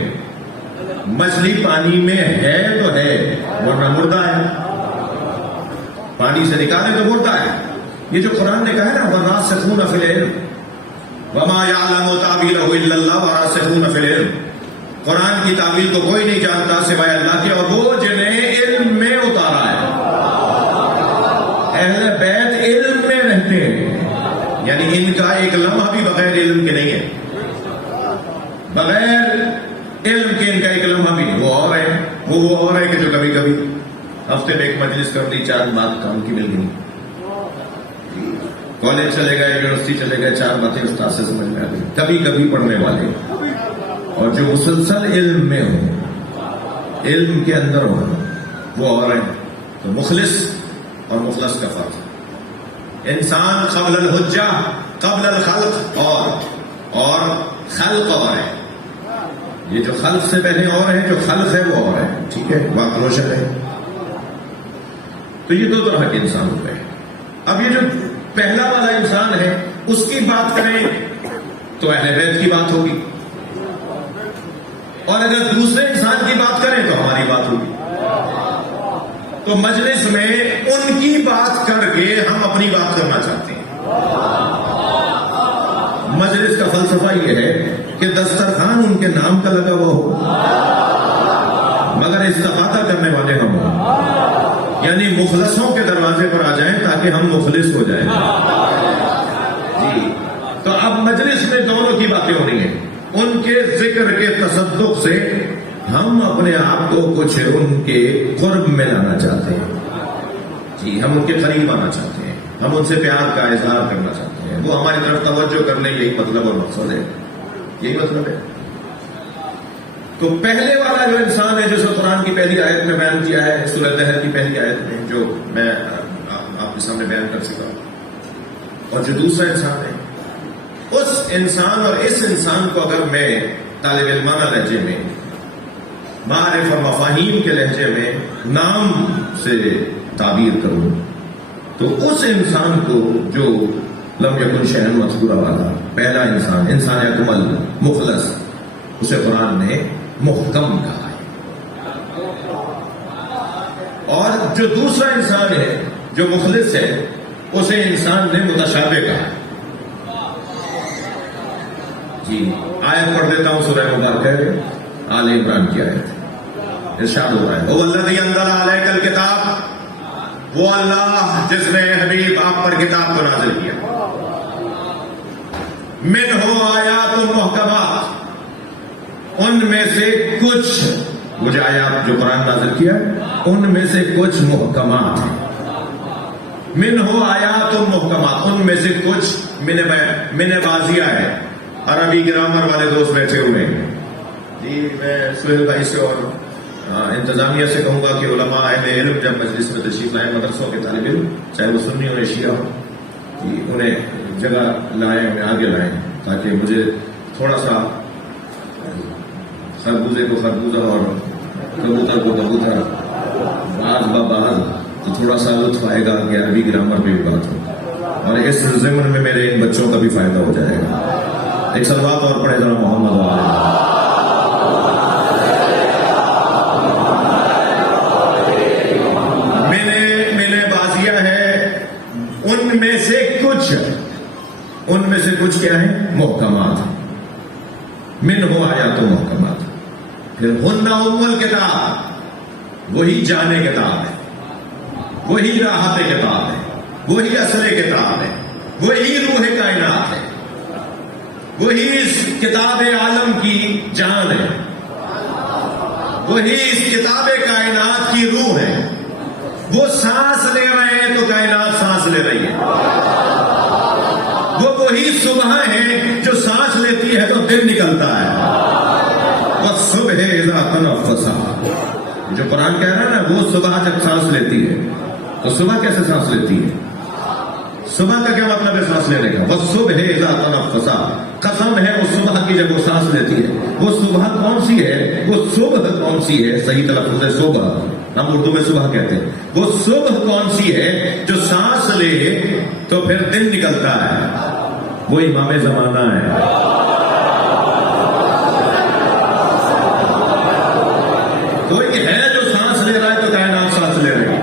مچھلی پانی میں ہے تو ہے ورنہ مردہ ہے, پانی سے نکالے تو مردہ ہے. یہ جو قرآن نے کہا ہے نا والراسخون فی العلم وما یعلم تأویلہ الا اللہ والراسخون فی العلم, قرآن کی تعویل کو کوئی نہیں جانتا سوائے اللہ کے اور وہ جنہیں علم میں اتارا ہے. اہل بیت علم میں رہتے ہیں, یعنی ان کا ایک لمحہ بھی بغیر علم کے نہیں ہے, بغیر علم کے ان کا ایک لمحہ بھی نہیں. وہ اور ہے, وہ اور ہے کہ جو کبھی کبھی ہفتے میں ایک مجلس کر دی, 4 بات کام کی مل گئی, کالج چلے گئے, یونیورسٹی چلے گئے, 4 باتیں استاد سے سمجھ میں آ گئی. کبھی کبھی پڑھنے والے اور جو مسلسل علم میں ہو, علم کے اندر ہو, وہ اور ہیں. تو مخلص اور مخلص کا فرق, انسان قبل الحجہ قبل الخلق اور خلق اور ہے. یہ جو خلق سے پہلے اور ہے, جو خلق ہے وہ اور ہے. ٹھیک ہے, بات روشن ہے. تو یہ 2 طرح کے انسان ہو گئے. اب یہ جو پہلا والا انسان ہے اس کی بات کریں تو اہل بیت کی بات ہوگی, اور اگر دوسرے انسان کی بات کریں تو ہماری بات ہوگی. تو مجلس میں ان کی بات کر کے ہم اپنی بات کرنا چاہتے ہیں. مجلس کا فلسفہ یہ ہے کہ دسترخوان ان کے نام کا لگا ہوا ہو مگر استفادہ کرنے والے ہم ہوں, یعنی مخلصوں کے دروازے پر آ جائیں تاکہ ہم مخلص ہو جائیں. جی, تو اب مجلس میں دونوں کی باتیں ہو رہی ہیں. ان کے ذکر کے تصدق سے ہم اپنے آپ کو کچھ ان کے قرب میں لانا چاہتے ہیں. جی, ہم ان کے قریب آنا چاہتے ہیں, ہم ان سے پیار کا اظہار کرنا چاہتے ہیں, وہ ہماری طرف توجہ کر لیں. یہی مطلب اور مقصد ہے, یہی مطلب ہے. تو پہلے والا جو انسان ہے جسے قرآن کی پہلی آیت میں بیان کیا ہے, سورہ دہر کی پہلی آیت میں, جو میں آپ کے سامنے بیان کر چکا ہوں, اور جو دوسرا انسان ہے, اس انسان اور اس انسان کو اگر میں طالب علمانہ لہجے میں, معارف اور مفاہیم کے لہجے میں نام سے تعبیر کروں تو اس انسان کو جو لم یکن شیئا مذکورا والا پہلا انسان, انسان اکمل مخلص, اسے قرآن نے محکم کہا ہے. اور جو دوسرا انسان ہے جو مخلص ہے اسے انسان نے متشابہ کہا ہے. جی, آیت پڑھ دیتا ہوں, سورہ مبارکہ آل عمران کی آیت. ارشاد ہو رہا ہے وہ الذی انزل علیک الکتاب, وہ اللہ جس نے حبیب آپ پر کتاب کو نازل کیا. منہ آیات محکمات, ان میں سے کچھ, وہ جو آیات جو قرآن نازل کیا ان میں سے کچھ محکمات ہیں. منہ آیات محکمات, ان میں سے کچھ من واضح ہے. عربی گرامر والے دوست بیٹھے ہوئے ہیں. جی, میں سہیل بھائی سے اور انتظامیہ سے کہوں گا کہ علماء اہل علم جب مجلس میں تشریف لائیں, مدرسوں کے طالب علم چاہے وہ سنی ہو یا شیعہ ہو, انہیں جگہ لائیں, انہیں آگے لائیں, تاکہ مجھے تھوڑا سا خربوزے کو خربوزہ اور کبوتر کو کبوتر بعض ببعض تو تھوڑا سا لطف آئے گا کہ عربی گرامر پہ بھی بات ہو, اور اس ضمن میں میرے ان بچوں کا بھی فائدہ ہو جائے گا. ایک صلوات اور پڑھے ذرا محمد وآلہ. میں سے کچھ کیا ہے؟ محکمات. منہ آیات و محکمات. پھر ہن ام الکتاب، وہی جانے کتاب ہے، وہی راحت کتاب ہے، وہی اصل کتاب ہے، وہی روح کائنات ہے، وہی اس کتاب عالم کی جان ہے، وہی اس کتاب کائنات کی روح ہے. وہ سانس لے رہے ہیں تو کائنات سانس لے رہی ہے. وہ وہی صبح ہے جو سانس لیتی ہے تو دن نکلتا ہے. وَالصُّبْحِ إِذَا تَنَفَّسَ، جو قرآن کہہ رہا ہے نا، وہ صبح جب سانس لیتی ہے تو صبح کیسے سانس لیتی ہے؟ صبح کا کیا مطلب ہے سانس لینے کا؟ وَالصُّبْحِ إِذَا تَنَفَّسَ، قسم ہے اس صبح کی جب وہ سانس لیتی ہے. وہ صبح کون سی ہے؟ وہ صبح کون سی ہے؟ صحیح تلفظ ہے صبح، ہم اردو میں صبح کہتے ہیں. وہ صبح کون سی ہے جو سانس لے تو پھر دن نکلتا ہے؟ وہ امام زمانہ ہے. کوئی ہے جو سانس لے رہا ہے تو کائنات سانس لے رہی ہے.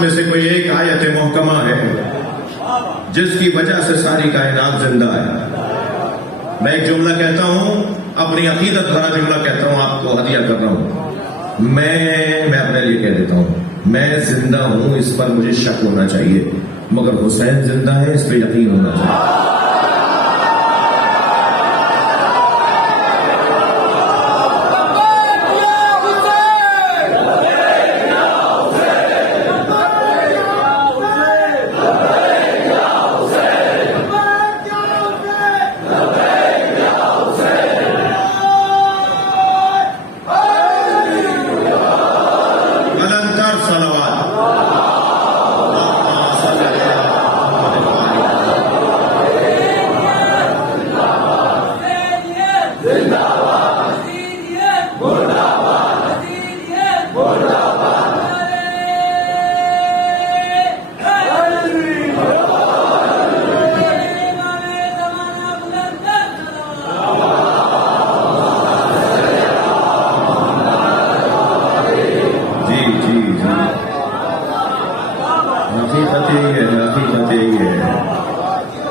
میں سے کوئی ایک آیت محکمہ ہے جس کی وجہ سے ساری کائنات زندہ ہے. میں ایک جملہ کہتا ہوں، اپنی عقیدت بھرا جملہ کہتا ہوں، آپ کو ہدیہ کر رہا ہوں. میں اپنے لیے کہہ دیتا ہوں، میں زندہ ہوں اس پر مجھے شک ہونا چاہیے، مگر حسین زندہ ہے اس پہ یقین ہونا چاہیے.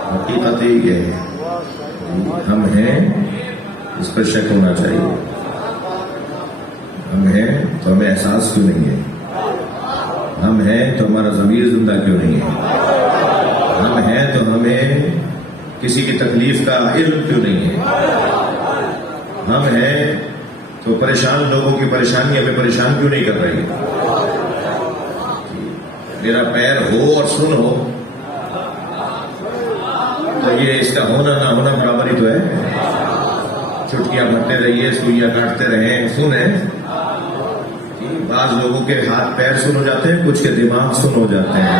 حقیقت یہ ہے، ہم ہیں اس پر شک ہونا چاہیے. ہم ہیں تو ہمیں احساس کیوں نہیں ہے؟ ہم ہیں تو ہمارا ضمیر زندہ کیوں نہیں ہے؟ ہم ہیں تو ہمیں کسی کی تکلیف کا علم کیوں نہیں ہے؟ ہم ہیں تو پریشان لوگوں کی پریشانی ہمیں پریشان کیوں نہیں کر رہی ہے؟ میرا پیر ہو اور سن ہو تو یہ اس کا ہونا نہ ہونا برابر ہی تو ہے. چٹکیاں بھرتے رہیے، سوئیاں کاٹتے رہیں، سنیں. بعض لوگوں کے ہاتھ پیر سن ہو جاتے ہیں، کچھ کے دماغ سن ہو جاتے ہیں.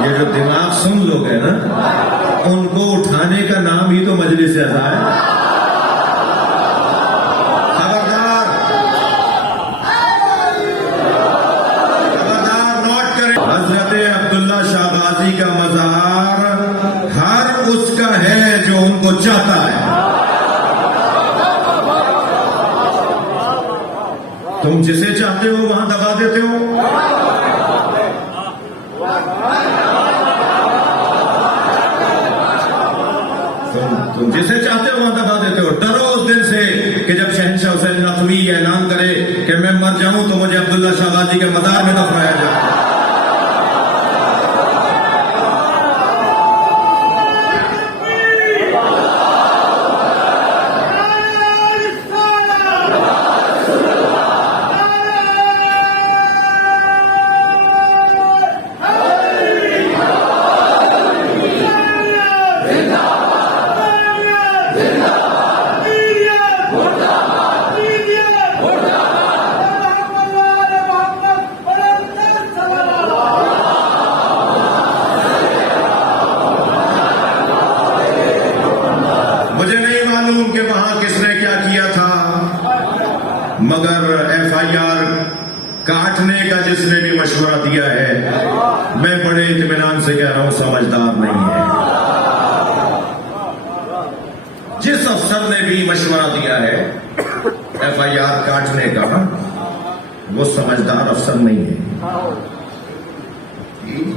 یہ جو دماغ سن لوگ ہیں نا، ان کو اٹھانے کا نام ہی تو مجلس اعضاء ہے. حضرت عبداللہ شاہ غازی کا مزار ہر اس کا ہے جو ان کو چاہتا ہے. تم جسے چاہتے ہو وہاں دبا دیتے ہو. تم جسے چاہتے ہو وہاں دبا دیتے ہو. ڈرو اس دن سے کہ جب شہنشاہ حسین نقوی اعلان کرے کہ میں مر جاؤں تو مجھے عبداللہ شاہ غازی کے مزار میں دفنایا جائے. کاٹنے کا جس نے بھی مشورہ دیا ہے، میں بڑے اطمینان سے کہہ رہا ہوں سمجھدار نہیں ہے۔ جس افسر نے بھی مشورہ دیا ہے FIR کاٹنے کا، وہ سمجھدار افسر نہیں ہے۔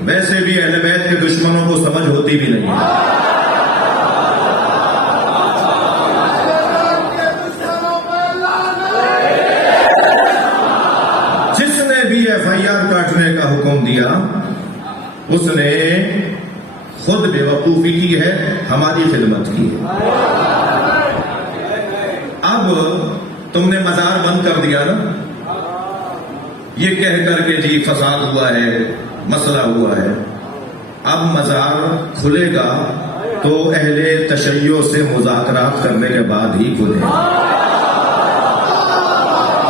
ویسے بھی اہل بیت کے دشمنوں کو سمجھ ہوتی بھی نہیں ہے۔ جس نے بھی FIR کاٹنے کا حکم دیا اس نے خود بے وقوفی کی ہے، ہماری خدمت کی ہے۔ اب تم نے مزار بند کر دیا نا، یہ کہہ کر کے جی فساد ہوا ہے، مسئلہ ہوا ہے۔ اب مزار کھلے گا تو اہل تشیع سے مذاکرات کرنے کے بعد ہی کھلے گا۔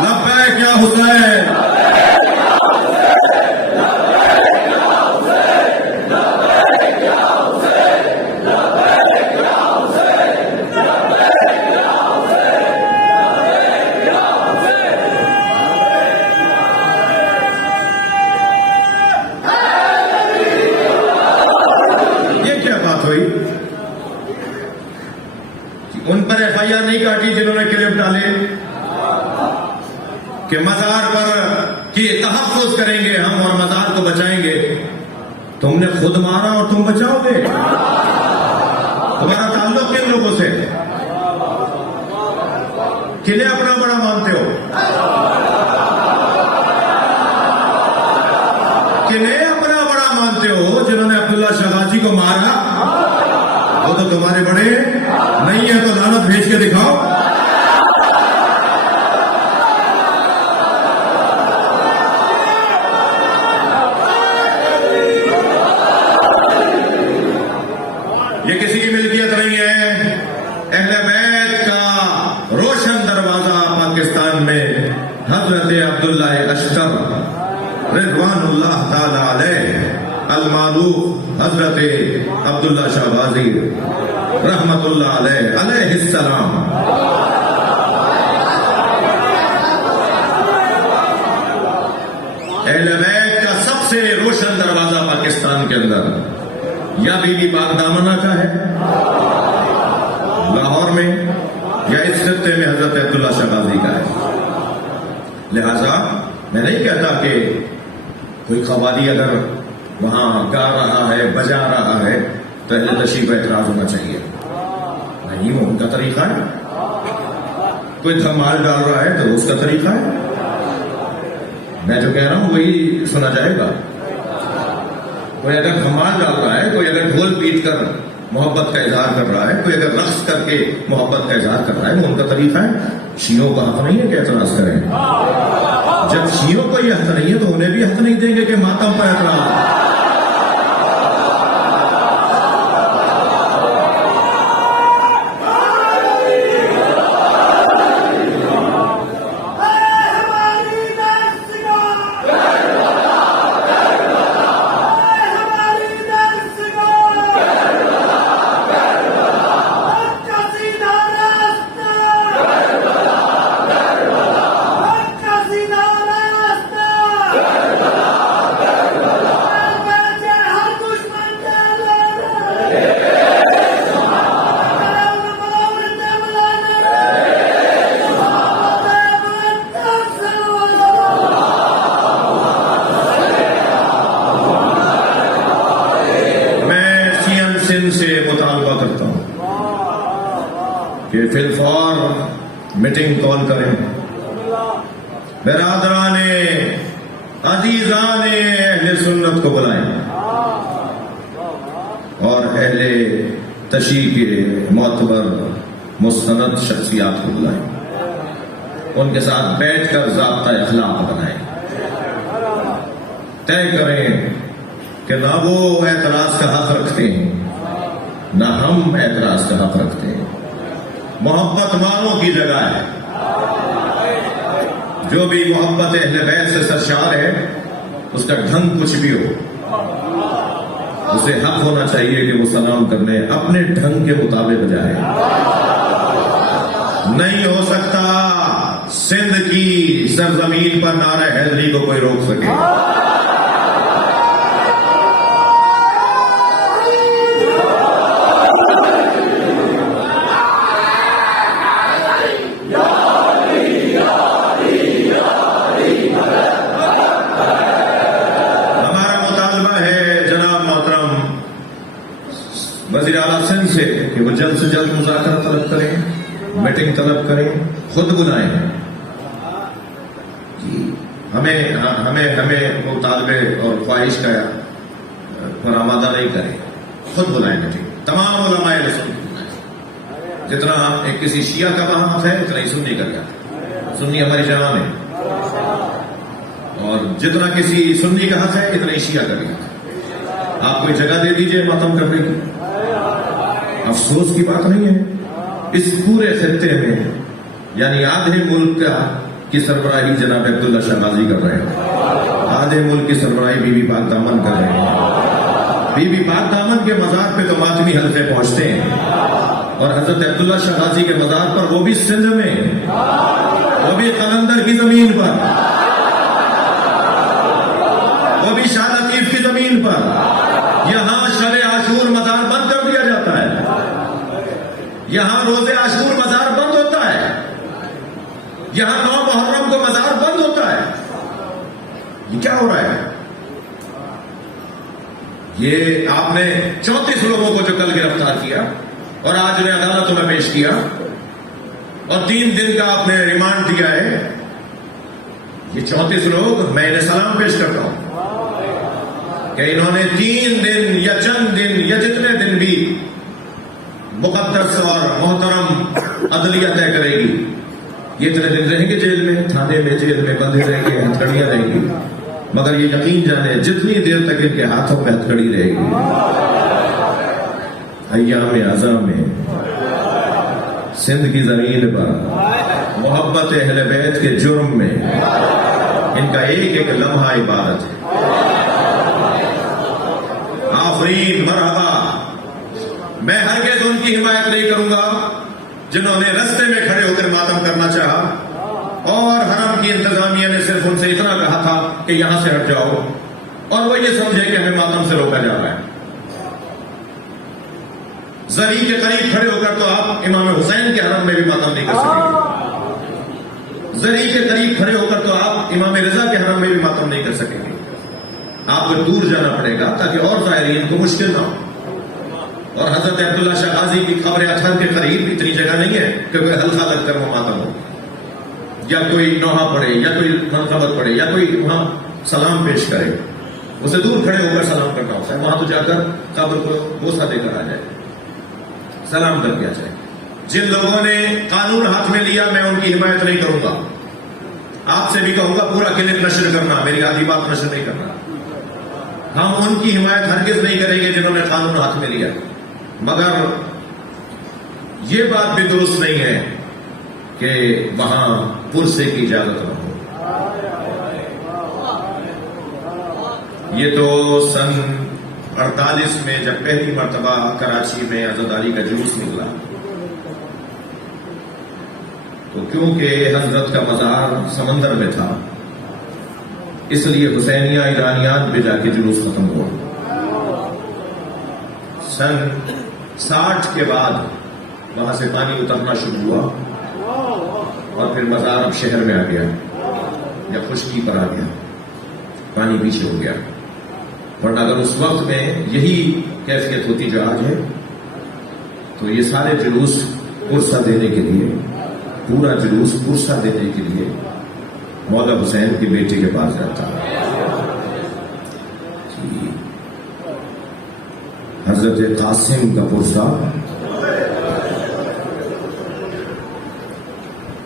لبیک یا حسین، ان پر FIR نہیں کاٹی جنہوں نے کلپ ڈالے کہ مزار پر کی تحفظ کریں گے ہم اور مزار کو بچائیں گے۔ تم نے خود مارا اور تم بچاؤ گے؟ تمہارا تعلق کن لوگوں سے؟ کنہیں اپنا بڑا مانتے ہو؟ کنہیں اپنا بڑا مانتے ہو؟ جنہوں نے عبداللہ شہبازی کو مارا وہ تو تمہارے بڑے نہیں ہے، تو لعنت بھیج کے دکھاؤ۔ یہ کسی کی ملکیت نہیں ہے۔ اہل بیت کا روشن دروازہ پاکستان میں حضرت عبداللہ اشتر رضوان اللہ تعالی علیہ المعروف حضرت عبداللہ شہبازی رحمت اللہ علیہ السلام۔ اہل بیت کا سب سے روشن دروازہ پاکستان کے اندر یا بی بی پاک دامنہ کا ہے لاہور میں، یا اس خطے میں حضرت عبداللہ شہبازی کا ہے۔ لہذا میں نہیں کہتا کہ کوئی قوالی اگر وہاں گا رہا ہے، بجا رہا ہے تو اہل تشیع پر اعتراض ہونا چاہیے، نہیں وہ ان کا طریقہ ہے۔ کوئی دھمال ڈال رہا ہے تو اس کا طریقہ ہے۔ میں جو کہہ رہا ہوں وہی سنا جائے گا۔ کوئی اگر دھمال ڈال رہا ہے، کوئی اگر ڈھول پیٹ کر محبت کا اظہار کر رہا ہے، کوئی اگر رقص کر کے محبت کا اظہار کر رہا ہے، وہ ان کا طریقہ ہے۔ شیعوں کو حق نہیں ہے کہ اعتراض کریں۔ جب شیعوں کو یہ حق نہیں ہے تو انہیں بھی حق نہیں دیں گے کہ ماتم پر اعتراض۔ سے مطالبہ کرتا ہوں کہ فی الفور میٹنگ کال کریں، برادران عزیزان اہل سنت کو بلائیں اور اہل تشیع کے معتبر مستند شخصیات کو بلائیں، ان کے ساتھ بیٹھ کر ضابطہ اخلاق بنائیں، طے کریں کہ نہ وہ اعتراض کا حق رکھتے ہیں نہ ہم اعتراض کا حق رکھتے ہیں۔ محبت والوں کی جگہ ہے، جو بھی محبت اہل بیت سے سرشار ہے اس کا ڈھنگ کچھ بھی ہو، اسے حق ہونا چاہیے کہ وہ سلام کرنے اپنے ڈھنگ کے مطابق جائے۔ نہیں ہو سکتا سندھ کی سرزمین پر نعرہ حیدری کو کوئی روک سکے؟ ہمارا مطالبہ ہے جناب محترم وزیر اعلیٰ سندھ سے کہ وہ جلد سے جلد مذاکرہ طلب کریں، میٹنگ طلب کریں، خود بلائیں جی۔ ہمیں مطالبے اور خواہش کا پر آمادہ نہیں کریں، خود بلائیں میٹنگ۔ تمام علماء اہل سنت، جتنا ایک کسی شیعہ کا وہاں ہے اتنا ہی سنی کا کیا، سنی ہماری جان ہے، اور جتنا کسی سنی کا حق ہے اتنا ہی شیعہ کا بھی حق ہے۔ آپ کوئی جگہ دے دیجئے ماتم کرنے کی، افسوس کی بات نہیں ہے اس پورے خطے میں، یعنی آدھے ملک کی سربراہی جناب عبداللہ شاہ غازی کر رہے ہیں، آدھے ملک کی سربراہی بی بی پاک دامن کر رہے ہیں۔ بی بی پاک دامن کے مزار پہ تو ماتمی حلقے پہنچتے ہیں، اور حضرت عبداللہ شاہ غازی کے مزار پر، وہ بھی سندھ میں، وہ بھی قلندر کی زمین پر، وہ بھی شاہ لطیف کی زمین پر، یہاں شب عاشور مزار بند کر دیا جاتا ہے، یہاں روز عاشور مزار بند ہوتا ہے، یہاں 9 محرم کو مزار بند ہوتا ہے۔ یہ کیا ہو رہا ہے؟ یہ آپ نے 34 لوگوں کو جو کل گرفتار کیا اور آج نے عدالتوں میں پیش کیا، اور 3 دن کا آپ نے ریمانڈ دیا ہے، یہ 34 لوگ میں انہیں سلام پیش کرتا ہوں کہ انہوں نے 3 دن یا چند دن یا جتنے دن بھی مقدس اور محترم عدلیہ طے کرے گی، یہ اتنے دن رہیں گے جیل میں، تھانے میں، جیل میں بندھے رہیں گے، ہتھکڑیاں رہیں گی، مگر یہ یقین جانے جتنی دیر تک ان کے ہاتھوں پہ ہتھکڑی رہے گی، ایام اعظم میں سندھ کی زمین پر محبت اہل بیت کے جرم میں ان کا ایک ایک لمحہ عبادت ہے۔ آفرین، مرحبا۔ میں ہرگز ان کی حمایت نہیں کروں گا جنہوں نے رستے میں کھڑے ہو کر ماتم کرنا چاہا، اور حرم کی انتظامیہ نے صرف ان سے اتنا کہا تھا کہ یہاں سے ہٹ جاؤ، اور وہ یہ سمجھے کہ ہمیں ماتم سے روکا جا رہا ہے۔ زری کے قریب کھڑے ہو کر تو آپ امام حسین کے حرم میں بھی ماتم نہیں کر سکیں گے، زری کے قریب کھڑے ہو کر تو آپ امام رضا کے حرم میں بھی ماتم نہیں کر سکیں گے۔ آپ کو دور جانا پڑے گا تاکہ اور زائرین کو مشکل نہ ہو، اور حضرت عبداللہ شاہ غازی کی قبر اطہر کے قریب اتنی جگہ نہیں ہے کہ کوئی حلقہ لگ کر وہ ماتم ہو، یا کوئی نوحہ پڑھے، یا کوئی منقبت پڑھے، یا کوئی وہاں سلام پیش کرے، اسے دور کھڑے ہو کر سلام کرنا ہوتا ہے۔ وہاں تو جا کر قبر کو بوسہ دے کر آ جائے، سلام کر دیا جائے۔ جن لوگوں نے قانون ہاتھ میں لیا میں ان کی حمایت نہیں کروں گا، آپ سے بھی کہوں گا پورا کلپ نشر کرنا، میری آدھی بات نشر نہیں کرنا۔ ہم ان کی حمایت ہرگز نہیں کریں گے جنہوں نے قانون ہاتھ میں لیا، مگر یہ بات بھی درست نہیں ہے کہ وہاں پرسے کی اجازت نہ ہو۔ یہ تو سن 48 میں جب پہلی مرتبہ کراچی میں عزاداری کا جلوس نکلا، تو کیونکہ حضرت کا مزار سمندر میں تھا، اس لیے حسینیہ ایرانیات پہ جا کے جلوس ختم ہوا۔ سن 60 کے بعد وہاں سے پانی اترنا شروع ہوا، اور پھر مزار اب شہر میں آ گیا، یا خشکی پر آ گیا، پانی پیچھے ہو گیا۔ ورنہ اگر اس وقت میں یہی کیفیت ہوتی جو آج ہے، تو یہ سارے جلوس پرسہ دینے کے لیے، پورا جلوس پرسہ دینے کے لیے مولا حسین کی بیٹی کے پاس جاتا ہے۔ حضرت قاسم کا پرسہ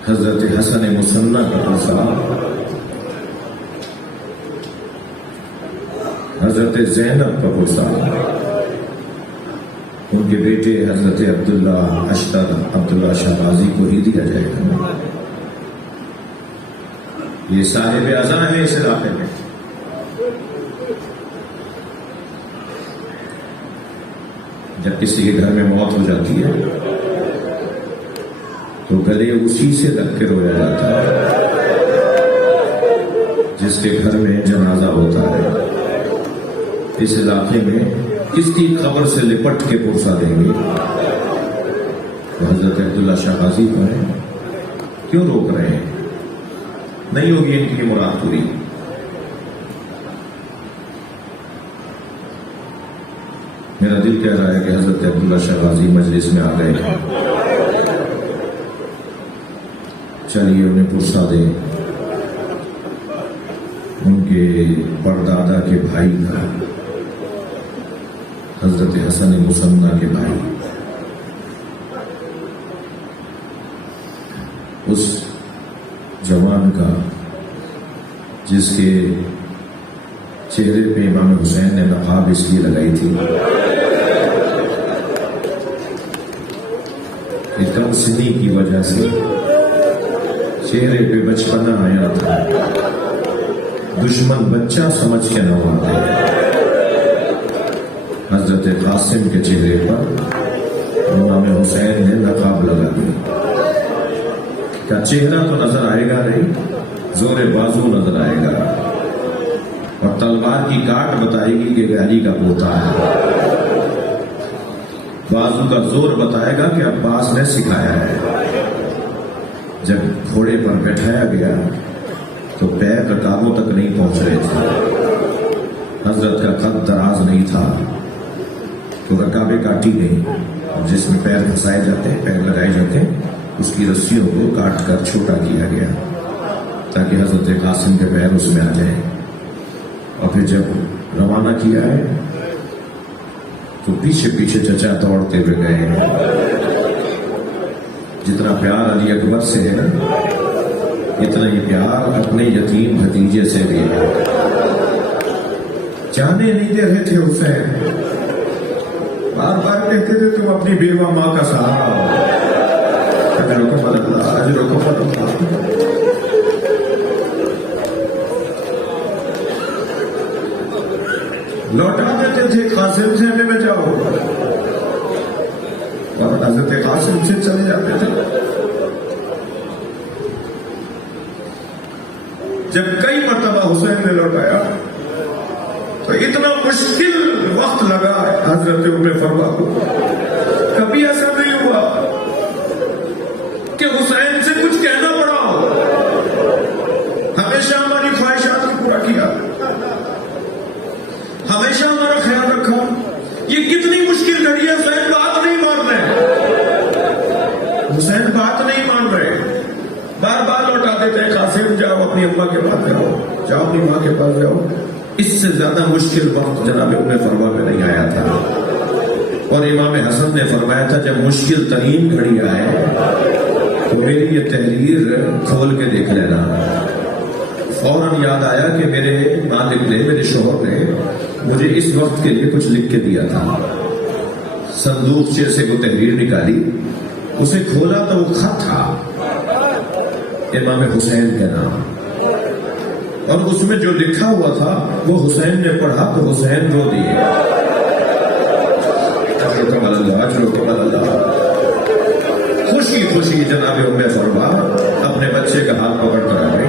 حضرت حسن مصنع کا پرسہ، حضرت زینب کا پرسہ ان کے بیٹے حضرت عبداللہ اشتر عبداللہ شاہ غازی کو ہی دیا جائے گا۔ یہ صاحب اعزاں ہیں اس علاقے میں۔ جب کسی کے گھر میں موت ہو جاتی ہے تو گلے اسی سے لگ کے رویا جاتا ہے جس کے گھر میں جنازہ ہوتا ہے. اس علاقے میں کس کی قبر سے لپٹ کے پرسا دیں گے؟ تو حضرت عبداللہ شاہ غازی کو ہے کیوں روک رہے ہیں؟ نہیں ہوگی ان کی مراد پوری. میرا دل کہہ رہا ہے کہ حضرت عبداللہ شاہ غازی مجلس میں آ گئے ہیں. چلیے انہیں پرسا دیں. ان کے پردادا کے بھائی تھا حضرت حسن مصنع کے بھائی. اس جوان کا جس کے چہرے پہ امام حسین نے نقاب اس لیے لگائی تھی کہ کم سنی کی وجہ سے چہرے پہ بچپنا آیا تھا. دشمن بچہ سمجھ کے نہ مارتے. حضرت قاسم کے چہرے پر امام حسین نے نقاب لگا دیا. کیا چہرہ تو نظر آئے گا نہیں, زور بازو نظر آئے گا اور تلوار کی کاٹ بتائے گی کہ علی کا پوتا ہے. بازو کا زور بتائے گا کہ عباس نے سکھایا ہے. جب گھوڑے پر بیٹھایا گیا تو پیر رکابوں تک نہیں پہنچ رہے تھے. حضرت کا قد دراز نہیں تھا تو رکابیں کاٹی گئی. جس میں پیر پھنسائے جاتے ہیں, پیر لگائے جاتے ہیں, اس کی رسیوں کو کاٹ کر چھوٹا کیا گیا تاکہ حضرت قاسم کے پیر اس میں آ جائیں. اور پھر جب روانہ کیا ہے تو پیچھے پیچھے چچا دوڑتے ہوئے گئے. جتنا پیار علی اکبر سے ہے اتنا ہی پیار اپنے یتیم بھتیجے سے بھی ہے. جانے نہیں دے رہے تھے حسین, بار بار کہتے تھے تم اپنی بیوہ ماں کا سہارا ہو. اجروں کو بدلا, اجروں کو بدلا. لوٹا دیتے تھے قاسم سے میں جاؤ, اور حضرت قاسم سے چلے جاتے تھے. جب کئی مرتبہ حسین نے لوٹایا تو اتنا مشکل وقت لگا حضرت ام فروا کو. کبھی ایسا نہیں ہوا کہ حسین سے کچھ کہنا پڑا. ہمیشہ ہماری خواہشات کو پورا کیا, ہمیشہ ہمارا خیال رکھا. یہ کتنی مشکل گھڑی ہے, حسین بات نہیں مان رہے, حسین بات نہیں مان رہے. بار بار لوٹا دیتے ہیں قاسم جاؤ اپنی اماں کے پاس جاؤ, جاؤ اپنی ماں کے پاس جاؤ. اس سے زیادہ مشکل وقت جناب ام فروا میں نہیں آیا تھا. اور امام حسن نے فرمایا تھا جب مشکل ترین گھڑی آئے تو میری یہ تحریر کھول کے دیکھ لینا. فوراً یاد آیا کہ میرے مالک نے, میرے شوہر نے مجھے اس وقت کے لیے کچھ لکھ کے دیا تھا. صندوقچے سے وہ تحریر نکالی, اسے کھولا تو وہ خط تھا امام حسین کے نام, اور اس میں جو لکھا ہوا تھا وہ حسین نے پڑھا تو حسین رو دیے. خوشی خوشی جناب ام فروا اپنے بچے کا ہاتھ پکڑ کر آ گئے.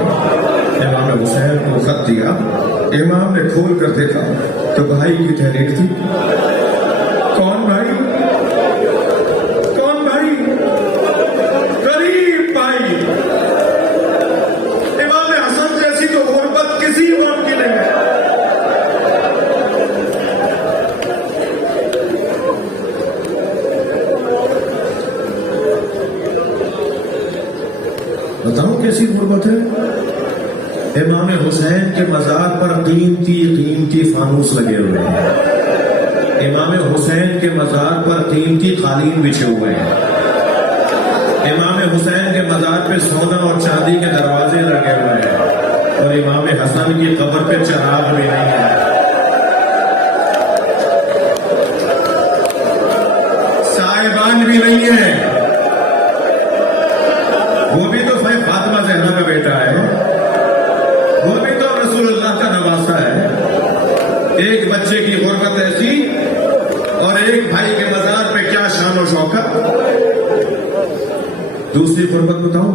امام حسین کو خط دیا. امام نے کھول کر دیکھا تو بھائی کی تحریر تھی. کون بھائی, کون بھائی؟ غریب بھائی. امام حسن جیسی تو غربت کسی قوم کی نہیں ہے. بتاؤ کیسی غربت ہے. امام حسین کے مزار پر قیمتی قیمتی فانوس لگے ہوئے ہیں. امام حسین کے مزار پر قیمتی قالین بچھے ہوئے ہیں. امام حسین کے مزار پہ سونا اور چاندی کے دروازے لگے ہوئے ہیں. اور امام حسن کی قبر پہ چراغ بھی نہیں ہے. صاحبان بھی نہیں ہے. وہ بھی تو فاطمہ زہرا کا بیٹا ہے, وہ بھی تو رسول اللہ کا نواسا ہے. ایک بچے کی غربت ایسی اور ایک بھائی کے مزار پہ کیا شان و شوکت. دوسری قربت بتاؤں؟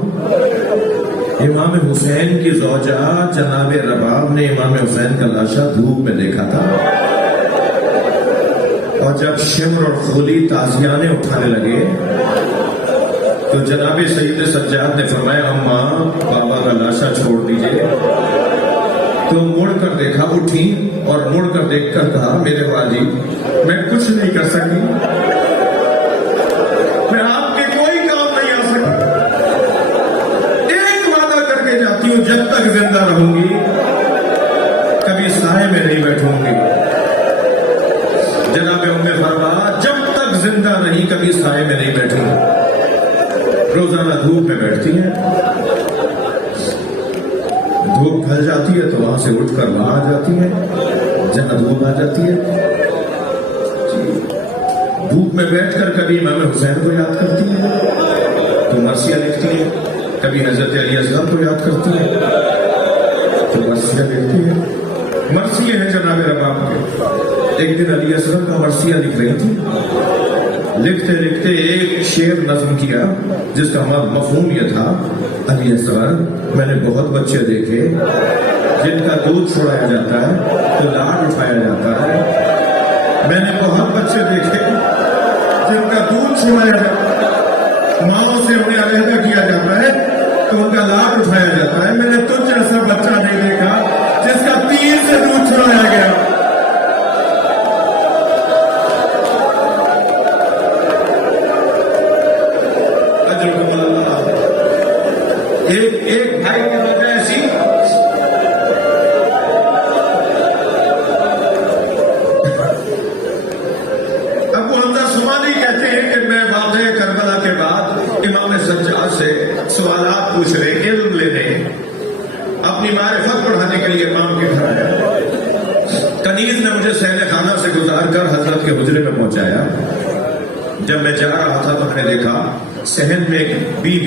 امام حسین کی زوجہ جناب رباب نے امام حسین کا لاشا دھوپ میں دیکھا تھا، اور جب شمر اور خلی تازیانے اٹھانے لگے تو جناب سید سجاد نے فرمایا اماں بابا کا لاشا چھوڑ دیجئے، تو مڑ کر دیکھا، اٹھی اور مڑ کر دیکھ کر کہا میرے واجی میں کچھ نہیں کر سکی، میں آپ کے کوئی کام نہیں آ سکتا، ایک وعدہ کر کے جاتی ہوں جب تک زندہ رہوں گی کبھی سائے میں نہیں بیٹھوں گی۔ جناب ام فرما جب تک زندہ رہی کبھی سائے میں نہیں بیٹھوں گی، روزانہ دھوپ میں بیٹھتی ہیں، دھوپ ڈھل جاتی ہے تو وہاں سے اٹھ کر وہاں آ جاتی ہے، جہاں دھوپ آ جاتی ہے دھوپ میں بیٹھ کر کبھی امام حسین کو یاد کرتی ہے تو مرثیہ لکھتی ہے، کبھی حضرت علی اصغر کو یاد کرتی ہے تو مرثیہ لکھتی ہے۔ مرثیے ہیں جناب رباب کے، ایک دن علی اصغر کا مرثیہ لکھ رہی تھی، لکھتے لکھتے ایک شعر نظم کیا جس کا مفہوم یہ تھا علی اصغر میں نے بہت بچے دیکھے جن کا دودھ چھڑایا جاتا ہے تو لاڈ اٹھایا جاتا ہے، میں نے بہت بچے دیکھے جن کا دودھ چھڑایا جاتا ہے، ماؤں سے انہیں علیحدہ کیا جاتا ہے تو ان کا لاڈ اٹھایا جاتا ہے، میں نے تجھ جیسا بچہ نہیں دیکھا جس کا تیر سے دودھ چھڑایا گیا۔ ایک بھائی کی وجہ ایسی ابو حمزہ سمانی کہتے ہیں کہ میں واقعہ کربلا کے بعد امام سجاد سے سوالات پوچھ رہے، علم لینے، اپنی معرفت بڑھانے کے لیے امام کے گھر آیا، کنیز نے مجھے صحن خانہ سے گزار کر حضرت کے حجرے میں پہنچایا، جب میں جا رہا تھا تو میں نے دیکھا صحن میں ایک بی